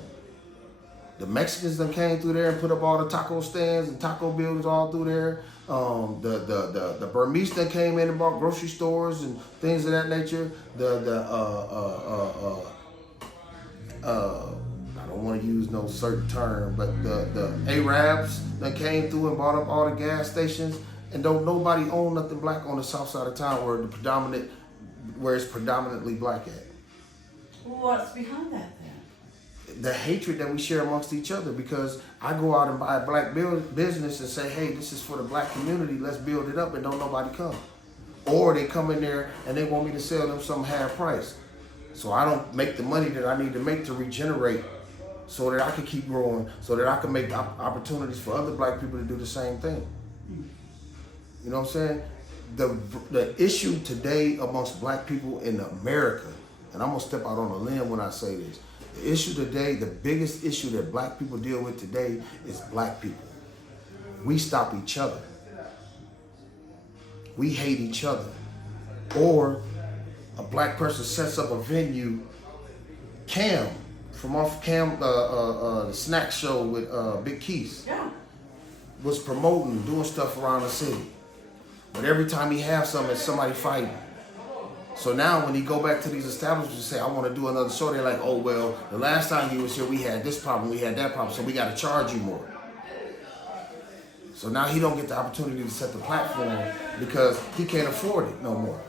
The Mexicans that came through there and put up all the taco stands and taco buildings all through there. The Burmese that came in and bought grocery stores and things of that nature. I don't want to use no certain term, but the Arabs that came through and bought up all the gas stations, and don't nobody own nothing black on the south side of town where it's predominantly black at. What's behind that then? The hatred that we share amongst each other, because I go out and buy a black business and say, hey, this is for the black community, let's build it up, and don't nobody come. Or they come in there and they want me to sell them some half price. So I don't make the money that I need to make to regenerate so that I can keep growing, so that I can make opportunities for other black people to do the same thing. You know what I'm saying? The issue today amongst black people in America, and I'm gonna step out on a limb when I say this, the issue today, the biggest issue that black people deal with today is black people. We stop each other. We hate each other. Or a black person sets up a venue, Cam, from off the snack show with Big Keith. Yeah. Was promoting, doing stuff around the city. But every time he have something, it's somebody fighting. So now when he go back to these establishments and say, I want to do another show, they're like, oh, well, the last time he was here, we had this problem, we had that problem, so we got to charge you more. So now he don't get the opportunity to set the platform because he can't afford it no more.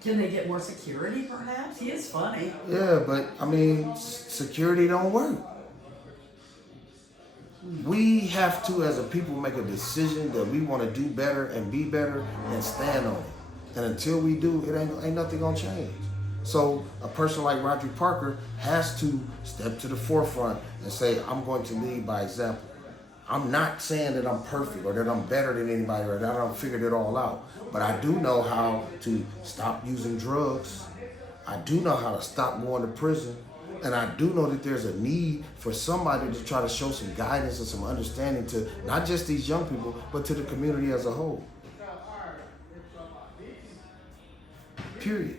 Can they get more security, perhaps? He is funny. Yeah, but, I mean, security don't work. We have to, as a people, make a decision that we want to do better and be better and stand on it. And until we do, it ain't nothing gonna change. So a person like Roderick Parker has to step to the forefront and say, I'm going to lead by example. I'm not saying that I'm perfect or that I'm better than anybody or that I don't figured it all out. But I do know how to stop using drugs. I do know how to stop going to prison. And I do know that there's a need for somebody to try to show some guidance and some understanding to not just these young people, but to the community as a whole. Period.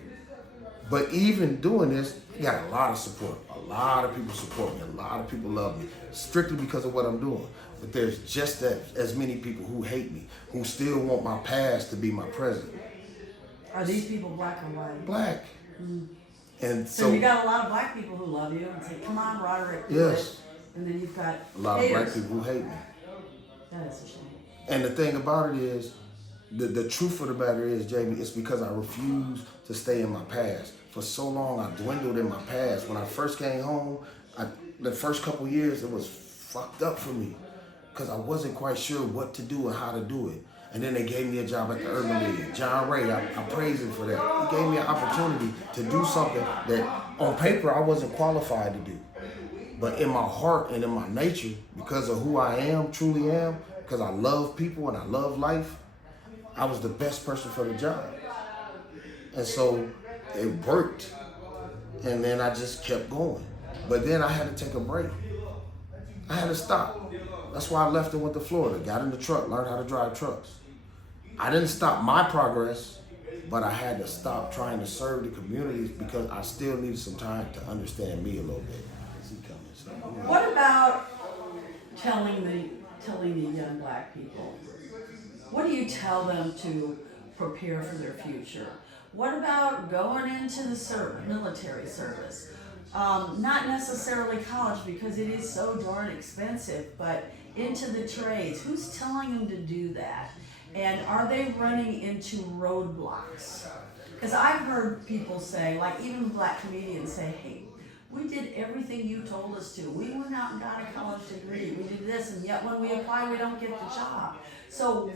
But even doing this, I got a lot of support. A lot of people support me. A lot of people love me, strictly because of what I'm doing. But there's just as many people who hate me, who still want my past to be my present. Are these people black or white? Black. And So you got a lot of black people who love you and say, come on, Roderick, do it. And then you've got a lot haters. of black people who hate me. That is a shame. And the thing about it is, the truth of the matter is, Jamie, it's because I refuse to stay in my past. For so long, I dwindled in my past. When I first came home, the first couple years, it was fucked up for me because I wasn't quite sure what to do and how to do it. And then they gave me a job at the Urban League. John Ray, I praise him for that. He gave me an opportunity to do something that on paper I wasn't qualified to do. But in my heart and in my nature, because of who I am, truly am, because I love people and I love life, I was the best person for the job. And so it worked. And then I just kept going. But then I had to take a break. I had to stop. That's why I left and went to Florida, got in the truck, learned how to drive trucks. I didn't stop my progress, but I had to stop trying to serve the communities because I still needed some time to understand me a little bit. What about telling the young black people? What do you tell them to prepare for their future? What about going into the military service? Not necessarily college because it is so darn expensive, but into the trades. Who's telling them to do that? And are they running into roadblocks? Because I've heard people say, like even black comedians say, hey, we did everything you told us to. We went out and got a college degree. We did this, and yet when we apply, we don't get the job. So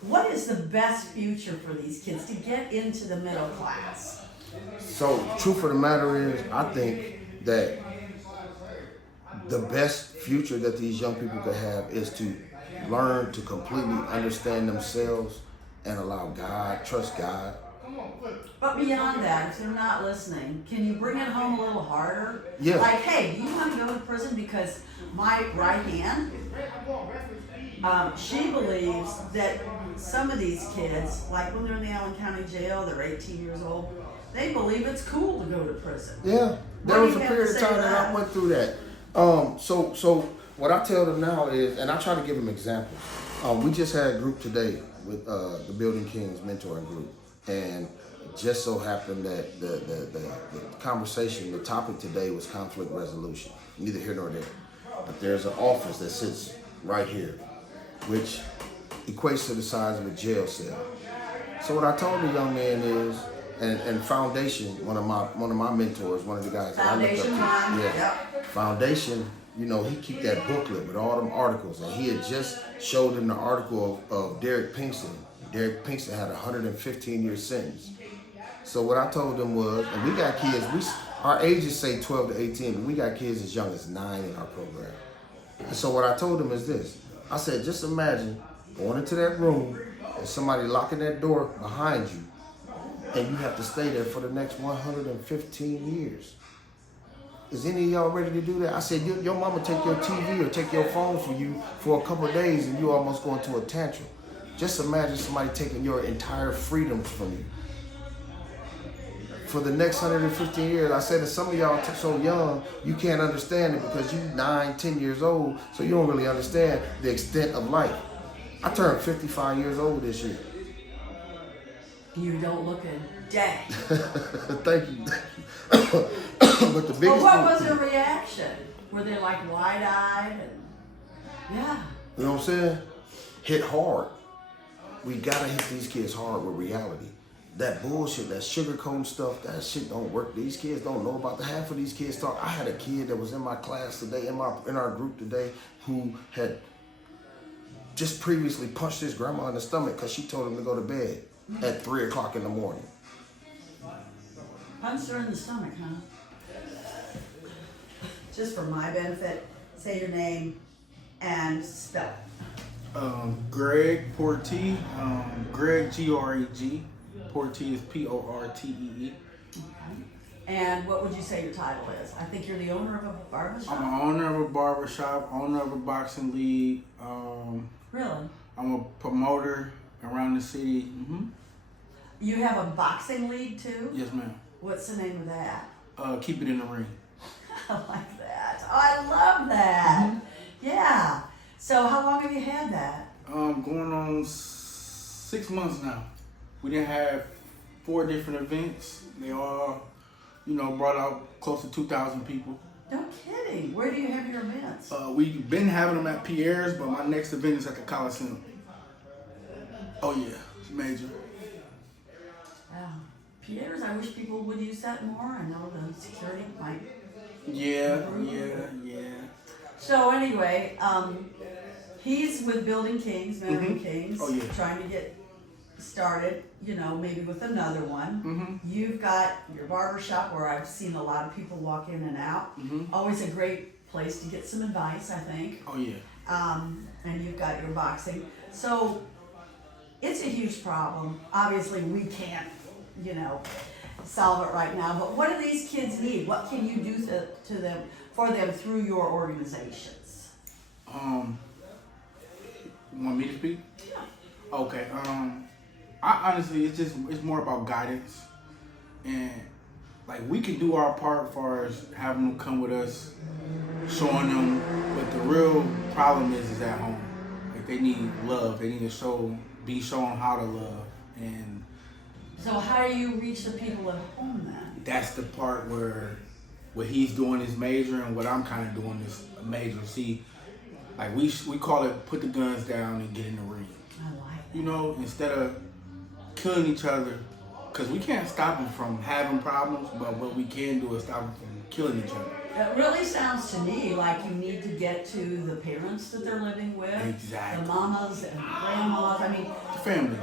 what is the best future for these kids to get into the middle class? So, truth of the matter is, I think that the best future that these young people could have is to learn to completely understand themselves and allow God, trust God. But beyond that, if they're not listening, can you bring it home a little harder? Yeah. Like, hey, do you want to go to prison because my right hand? She believes that some of these kids, like when they're in the Allen County Jail, they're 18 years old, they believe it's cool to go to prison. Yeah, there was a period of time that I went through that. So what I tell them now is, and I try to give them examples. We just had a group today with the Building Kings mentoring group, and it just so happened that the conversation, the topic today was conflict resolution. Neither here nor there, but there's an office that sits right here, which equates to the size of a jail cell. So what I told the young man is, and Foundation, one of my mentors, one of the guys that I looked up to, Yep. Foundation, you know, he keep that booklet with all them articles, and he had just showed him the article of Derek Pinkston. Derek Pinkston had a 115-year sentence. So what I told them was, and we got kids, our ages say 12 to 18, but we got kids as young as 9 in our program. And so what I told them is this. I said, just imagine going into that room and somebody locking that door behind you, and you have to stay there for the next 115 years. Is any of y'all ready to do that? I said, your mama take your TV or take your phone from you for a couple of days and you almost go into a tantrum. Just imagine somebody taking your entire freedoms from you for the next 115 years. I said that some of y'all so young, you can't understand it because you 9, 10 years old, so you don't really understand the extent of life. I turned 55 years old this year. You don't look a day. Thank you. But the biggest Well, what thing, was their reaction? Were they like wide-eyed? And yeah. you know what I'm saying? Hit hard. We gotta hit these kids hard with reality. That bullshit, that sugarcoating stuff, that shit don't work. These kids don't know about the half of these kids talk. I had a kid that was in my class today, in our group today, who had just previously punched his grandma in the stomach because she told him to go to bed at 3 o'clock in the morning. Punched her in the stomach, huh? Just for my benefit, say your name and spell it. Greg Portee, Greg Greg, Portee is Portee. And what would you say your title is? I think you're the owner of a barber shop. I'm an owner of a barber shop, owner of a boxing league. Really? I'm a promoter around the city. You have a boxing league too? Yes, ma'am. What's the name of that? Keep it in the ring. I like that. Oh, I love that. Yeah. So how long have you had that? Going on 6 months now. We didn't have 4 different events. They all, brought out close to 2,000 people. No kidding. Where do you have your events? We've been having them at Pierre's, but my next event is at the Coliseum. Oh yeah, it's major. Wow. Pierre's, I wish people would use that more. I know the security might. Yeah. So anyway, he's with Building Kings, Mentoring Kings, Oh, yeah. trying to get started, maybe with another one. Mm-hmm. You've got your barbershop where I've seen a lot of people walk in and out. Mm-hmm. Always a great place to get some advice, I think. Oh yeah. And you've got your boxing. So it's a huge problem. Obviously, we can't, solve it right now. But what do these kids need? What can you do to them, for them through your organizations? You want me to speak? Yeah. Okay. I honestly, it's more about guidance, and like we can do our part as far as having them come with us, showing them. But the real problem is at home. Like they need love. They need to be shown how to love, and So how do you reach the people at home then? that's the part where what he's doing is major, and what I'm kind of doing is major. See, like we call it put the guns down and get in the ring. I like that. Instead of killing each other, because we can't stop them from having problems, but what we can do is stop them from killing each other. It really sounds to me like you need to get to the parents that they're living with, Exactly. the mamas and the grandmas. I mean, The family.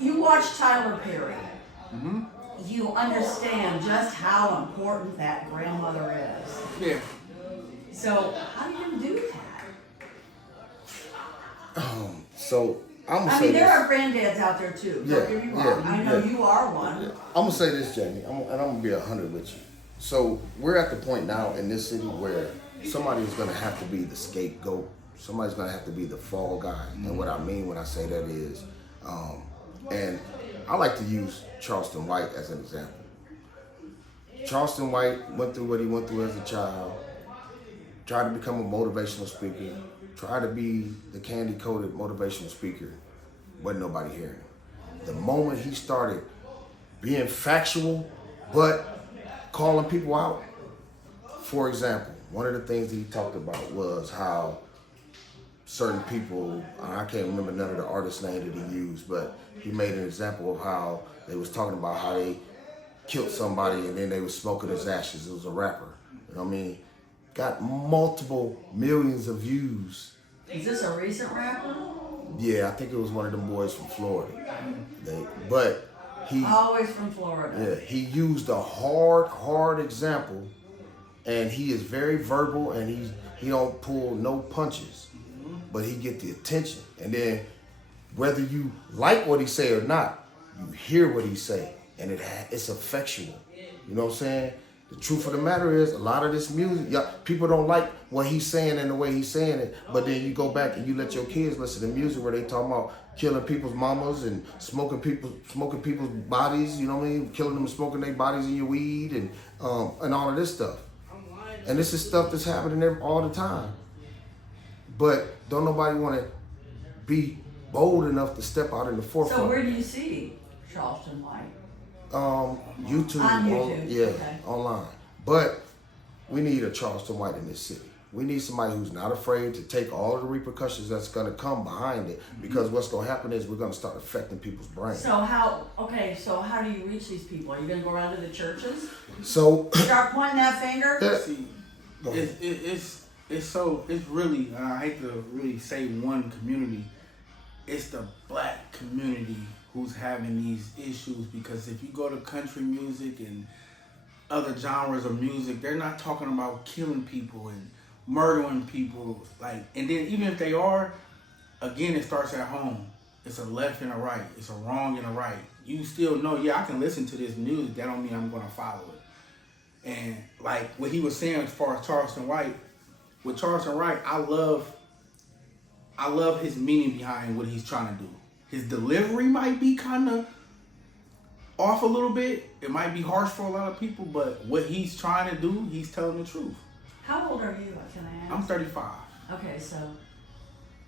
you watch Tyler Perry. Mm-hmm. You understand just how important that grandmother is. Yeah. So how do you do that? So I'm gonna I say mean, there this. are granddads out there too. Don't get me wrong. I know you are one. I'm gonna say this, Jamie, and I'm gonna be 100 with you. So we're at the point now in this city where somebody's gonna have to be the scapegoat. Somebody's gonna have to be the fall guy. And what I mean when I say that is, and I like to use Charleston White as an example. Charleston White went through what he went through as a child, tried to become a motivational speaker, tried to be the candy-coated motivational speaker. Wasn't nobody hearing him. The moment he started being factual, but calling people out, for example, one of the things that he talked about was how certain people, I can't remember none of the artist names that he used, but he made an example of how they was talking about how they killed somebody and then they was smoking his ashes. It was a rapper. You know what I mean? Got multiple millions of views. Is this a recent rapper? Yeah, I think it was one of them boys from Florida. But he Always from Florida. Yeah, he used a hard example, and he is very verbal, and he don't pull no punches, but he get the attention. And then whether you like what he say or not, you hear what he say, and it's effectual. You know what I'm saying? The truth of the matter is, a lot of this music, people don't like what he's saying and the way he's saying it, but then you go back and you let your kids listen to music where they talking about killing people's mamas and smoking people's bodies. You know what I mean? Killing them and smoking their bodies in your weed and all of this stuff. And this is stuff that's happening all the time. But don't nobody want to be bold enough to step out in the forefront. So where do you see Charleston White? YouTube. On YouTube. Yeah, Okay. online. But we need a Charleston White in this city. We need somebody who's not afraid to take all of the repercussions that's going to come behind it. Because what's going to happen is we're going to start affecting people's brains. So how do you reach these people? Are you going to go around to the churches? So Start pointing that finger? See, it's really, and I hate to really say one community, it's the black community who's having these issues, because if you go to country music and other genres of music, they're not talking about killing people and murdering people, like, and then even if they are, again, it starts at home. It's a left and a right. It's a wrong and a right. You still know, I can listen to this music. That don't mean I'm going to follow it. And like what he was saying as far as Charleston White, with Charleston White, I love his meaning behind what he's trying to do. His delivery might be kind of off a little bit. It might be harsh for a lot of people, but what he's trying to do, he's telling the truth. How old are you, can I ask? I'm 35. Okay, so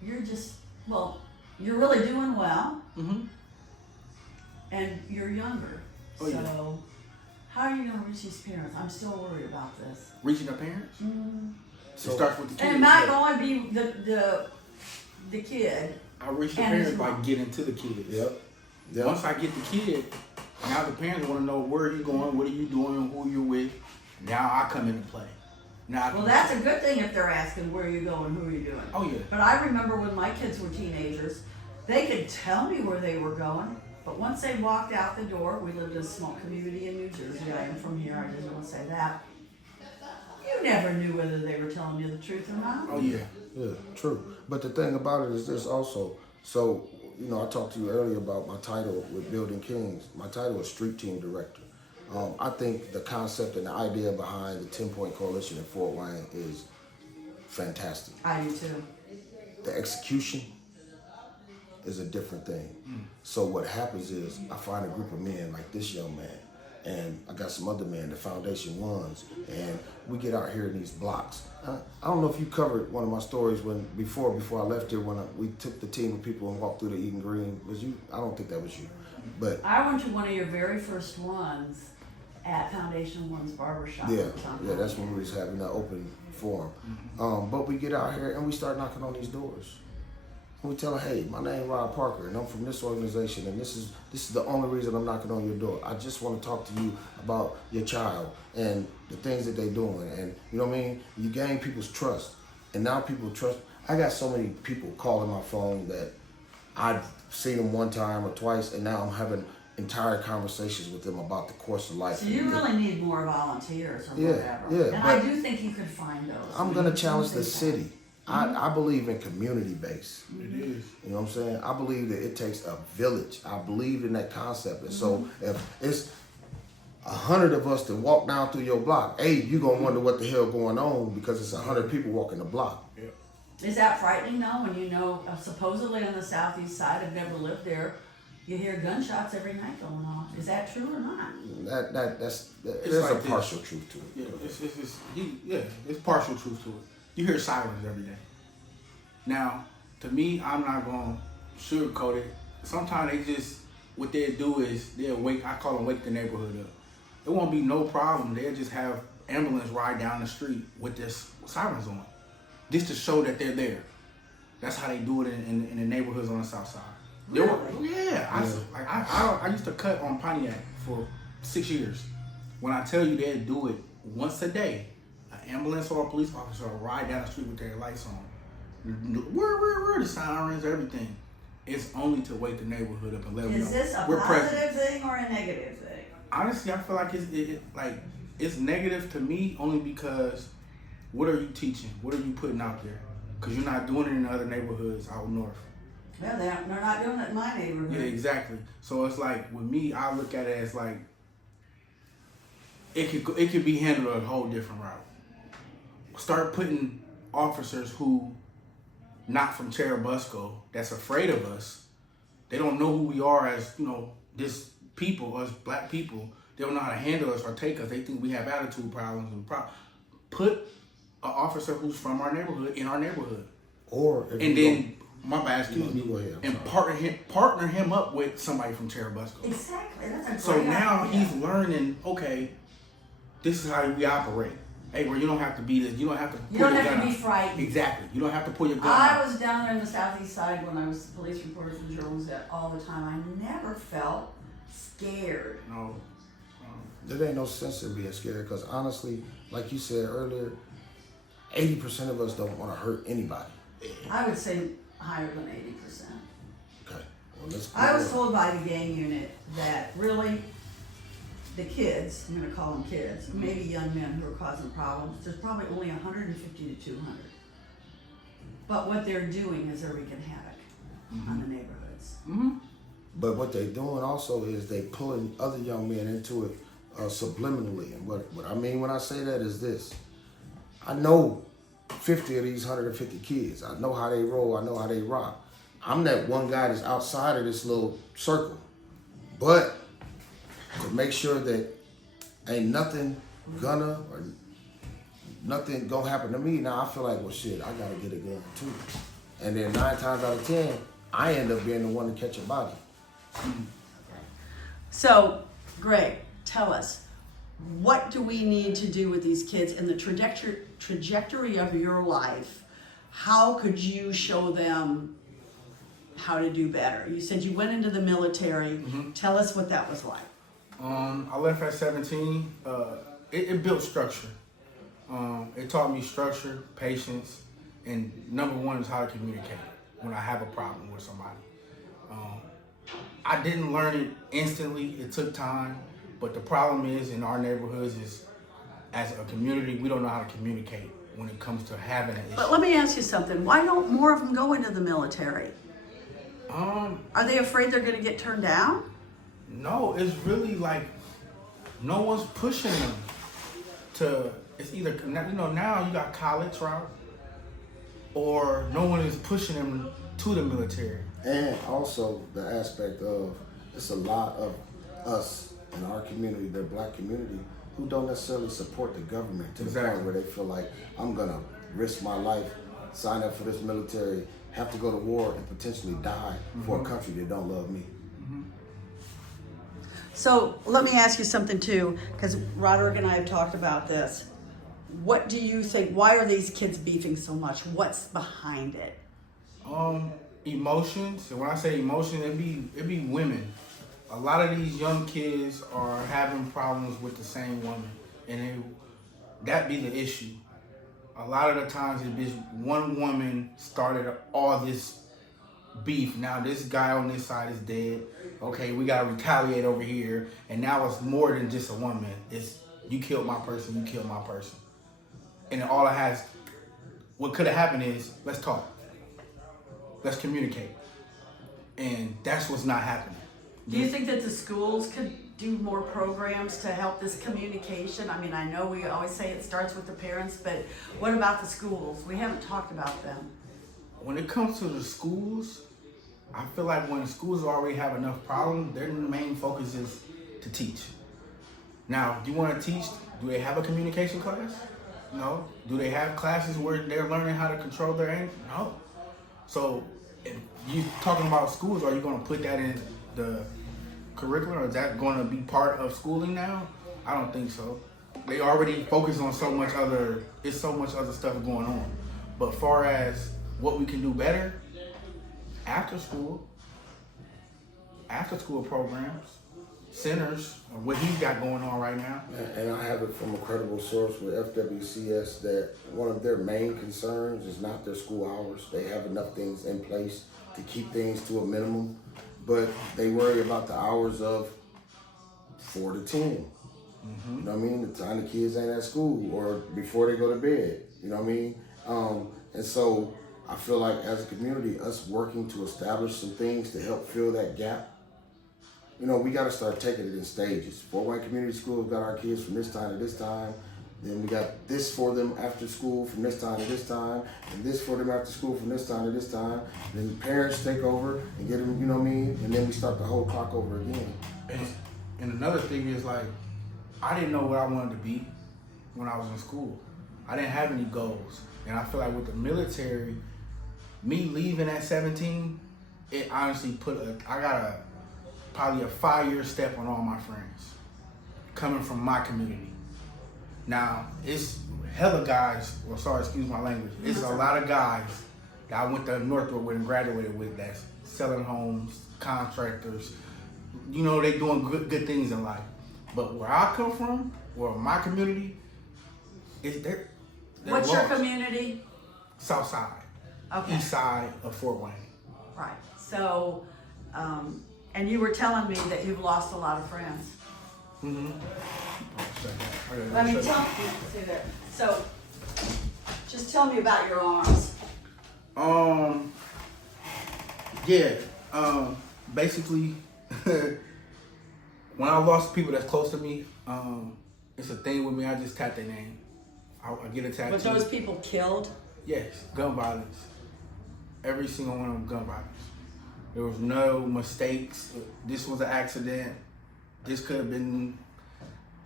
you're you're really doing well, Mm-hmm. and you're younger. Oh, so yeah. how are you going to reach these parents? I'm still worried about this. Reaching their parents? Mm-hmm. So it starts with the kids. And it might going to be the kid. I reach the and parents his by mom. getting to the kids. Yep. Once I get the kid, now the parents want to know where are you going, what are you doing, who you're with. Now I come into play. Well, that's a good thing if they're asking where you going, who are you doing. Oh, yeah. But I remember when my kids were teenagers, they could tell me where they were going, but once they walked out the door, we lived in a small community in New Jersey. I am from here, I didn't want to say that. You never knew whether they were telling you the truth or not. Oh, yeah. Yeah, true. But the thing about it is this also. So, I talked to you earlier about my title with Building Kings. My title is Street Team Director. I think the concept and the idea behind the 10-Point Coalition in Fort Wayne is fantastic. I do too. The execution is a different thing. So what happens is I find a group of men like this young man, and I got some other men, the Foundation Ones, and we get out here in these blocks. I don't know if you covered one of my stories before I left here when we took the team of people and walked through the Eden Green. Was you? I don't think that was you. But I went to one of your very first ones at Foundation One's barbershop. yeah, that's when we was having that open forum. But we get out here and we start knocking on these doors. And we tell them, hey, my name is Roderick Parker and I'm from this organization, and this is the only reason I'm knocking on your door. I just want to talk to you about your child and the things that they're doing. And you know what I mean? You gain people's trust. And now people trust. I got so many people calling my phone that I've seen them one time or twice, and now I'm having entire conversations with them about the course of life. So you really need more volunteers or Yeah, whatever. yeah, And I do think you could find those. I'm going to challenge the city. I believe in community base. It is. You know what I'm saying? I believe that it takes a village. I believe in that concept. And so if it's 100 of us that walk down through your block, you're going to wonder what the hell going on because it's 100 people walking the block. Yeah. Is that frightening though when supposedly on the southeast side, I've never lived there, you hear gunshots every night going on. Is that true or not? There's like a partial truth to it. Yeah, it's partial truth to it. You hear sirens every day. Now, to me, I'm not going to sugarcoat it. Sometimes what they'll do is I call them wake the neighborhood up. It won't be no problem. They'll just have ambulance ride down the street with this sirens on, just to show that they're there. That's how they do it in the neighborhoods on the south side. Really? I used to cut on Pontiac for 6 years. When I tell you they'll do it once a day, an ambulance or a police officer will ride down the street with their lights on. Where the sirens, everything. It's only to wake the neighborhood up and let them know. Is this a we're positive present. thing or a negative thing? Honestly, I feel like it's negative to me only because what are you teaching? What are you putting out there? Because you're not doing it in other neighborhoods out north. Well, they're not doing it in my neighborhood. Yeah, exactly. So it's like with me, I look at it as like it could be handled a whole different route. Start putting officers who not from Cherubusco that's afraid of us They don't know who we are as, this people, us black people. They don't know how to handle us or take us. They think we have attitude problems and put an officer who's from our neighborhood in our neighborhood. Or and then my bad, excuse me, go ahead, and partner him up with somebody from Cherubusco. Exactly. That's a So great now idea. he's learning, okay, this is how we operate. Hey, bro, you don't have to be this. You don't have to You pull don't your have gun to be out. frightened. Exactly. You don't have to pull your gun I out. was down there in the southeast side when I was the police reporter for the Journal Gazette all the time. I never felt scared. No. there ain't no sense in being scared because honestly, like you said earlier, 80% of us don't want to hurt anybody. I would say higher than 80%. Okay, well let's. I was told by the gang unit that really the kids, I'm going to call them kids, maybe young men who are causing problems, there's probably only 150 to 200. But what they're doing is they're wreaking havoc on the neighborhoods. Mm-hmm. But what they're doing also is they pulling other young men into it subliminally. And what I mean when I say that is this. I know 50 of these 150 kids. I know how they roll. I know how they rock. I'm that one guy that's outside of this little circle. But to make sure that ain't nothing gonna or nothing gonna happen to me, now I feel like, well, shit, I gotta get a gun too. And then 9 times out of 10, I end up being the one to catch a body. So, Greg, tell us, what do we need to do with these kids in the trajectory of your life? How could you show them how to do better? You said you went into the military. Tell us what that was like. I left at 17. It built structure. It taught me structure, patience, and number one is how to communicate when I have a problem with somebody. I didn't learn it instantly. It took time. But the problem is in our neighborhoods is, as a community, we don't know how to communicate when it comes to having an issue. But let me ask you something. Why don't more of them go into the military? Are they afraid they're going to get turned down? No, it's really like no one's pushing them to. It's either now you got college route, or no one is pushing them to the military. And also the aspect of it's a lot of us in our community, the black community, who don't necessarily support the government to the point where they feel like I'm gonna risk my life, sign up for this military, have to go to war and potentially die for a country that don't love me. So let me ask you something too, because Roderick and I have talked about this. What do you think? Why are these kids beefing so much? What's behind it? Emotions. And when I say emotion, it be women. A lot of these young kids are having problems with the same woman, and that be the issue. A lot of the times it be one woman started all this beef. Now this guy on this side is dead. Okay, we gotta retaliate over here, and now it's more than just a woman. It's you killed my person, you killed my person, and all it has. What could have happened is let's talk, let's communicate, and that's what's not happening. Do you think that the schools could do more programs to help this communication? I mean, I know we always say it starts with the parents, but what about the schools? We haven't talked about them. When it comes to the schools, I feel like when schools already have enough problems, their main focus is to teach. Now, do you want to teach? Do they have a communication class? No. Do they have classes where they're learning how to control their anger? No. So, if you're talking about schools, are you going to put that in the curriculum, or is that going to be part of schooling now? I don't think so. They already focus on so much other stuff going on. But far as what we can do better, after school programs, centers, what he's got going on right now. And I have it from a credible source with FWCS that one of their main concerns is not their school hours. They have enough things in place to keep things to a minimum, but they worry about the hours of 4 to 10. You know what I mean? The time the kids ain't at school or before they go to bed. You know what I mean? And so I feel like as a community, us working to establish some things to help fill that gap, we got to start taking it in stages. Fort Wayne Community Schools got our kids from this time to this time. Then we got this for them after school from this time to this time, and this for them after school from this time to this time. Then the parents take over and get them, you know what I mean? And then we start the whole clock over again. And another thing is like, I didn't know what I wanted to be when I was in school. I didn't have any goals. And I feel like with the military, me leaving at 17, it honestly I got probably a 5-year step on all my friends coming from my community. Now, it's hella guys, well, sorry, excuse my language. It's a lot of guys that I went to Northrop with and graduated with that's selling homes, contractors. You know, they doing good things in life. But where I come from, or my community, they're What's lost. your community? South side, Okay. east side of Fort Wayne. Right. So, and you were telling me that you've lost a lot of friends. Mm-hmm. Let me tell you that. So, just tell me about your arms. Yeah. Basically, when I lost people that's close to me, it's a thing with me. I just tap their name. I get a tattoo. Were those people killed? Yes, gun violence. Every single one of them, gun violence. There was no mistakes. This was an accident. This could have been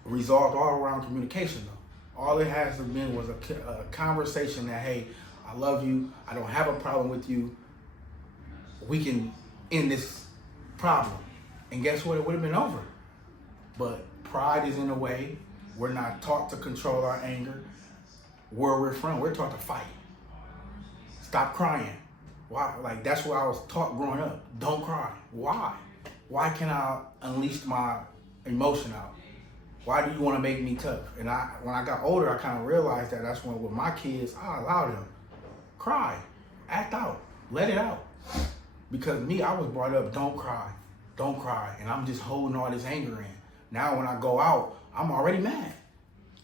resolved all around communication, though. All it has to been was a conversation that, hey, I love you. I don't have a problem with you. We can end this problem. And guess what? It would have been over. But pride is in the way. We're not taught to control our anger. Where we're from, we're taught to fight. Stop crying. Why? Like, that's what I was taught growing up. Don't cry. Why? Why can't I unleash my emotion out? Why do you want to make me tough? And when I got older, I kind of realized that that's when with my kids, I allow them. Cry. Act out. Let it out. Because me, I was brought up, don't cry. Don't cry. And I'm just holding all this anger in. Now when I go out, I'm already mad.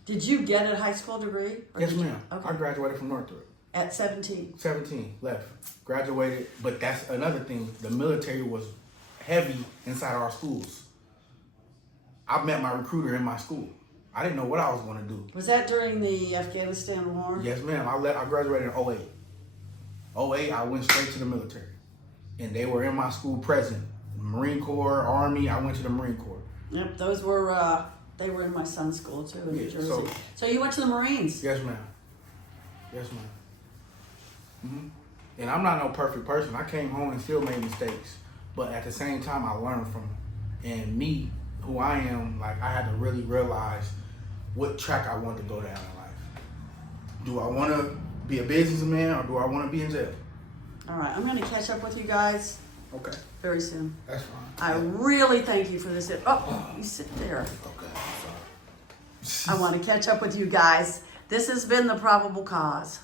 Did you get a high school degree? Yes, ma'am. Okay. I graduated from Northrop. At 17? 17, left. Graduated, but that's another thing. The military was heavy inside our schools. I met my recruiter in my school. I didn't know what I was going to do. Was that during the Afghanistan war? Yes, ma'am. I graduated in 08. 08, I went straight to the military. And they were in my school present. Marine Corps, Army, I went to the Marine Corps. Yep, those were, they were in my son's school too in New Jersey. So you went to the Marines? Yes, ma'am. Yes, ma'am. Mm-hmm. And I'm not no perfect person. I came home and still made mistakes. But at the same time, I learned from them. And me, who I am, like, I had to really realize what track I want to go down in life. Do I want to be a businessman or do I want to be in jail? All right, I'm going to catch up with you guys Okay. very soon. That's fine. I really thank you for this. Oh, you sit there. Okay, sorry. I want to catch up with you guys. This has been The Probable Cause.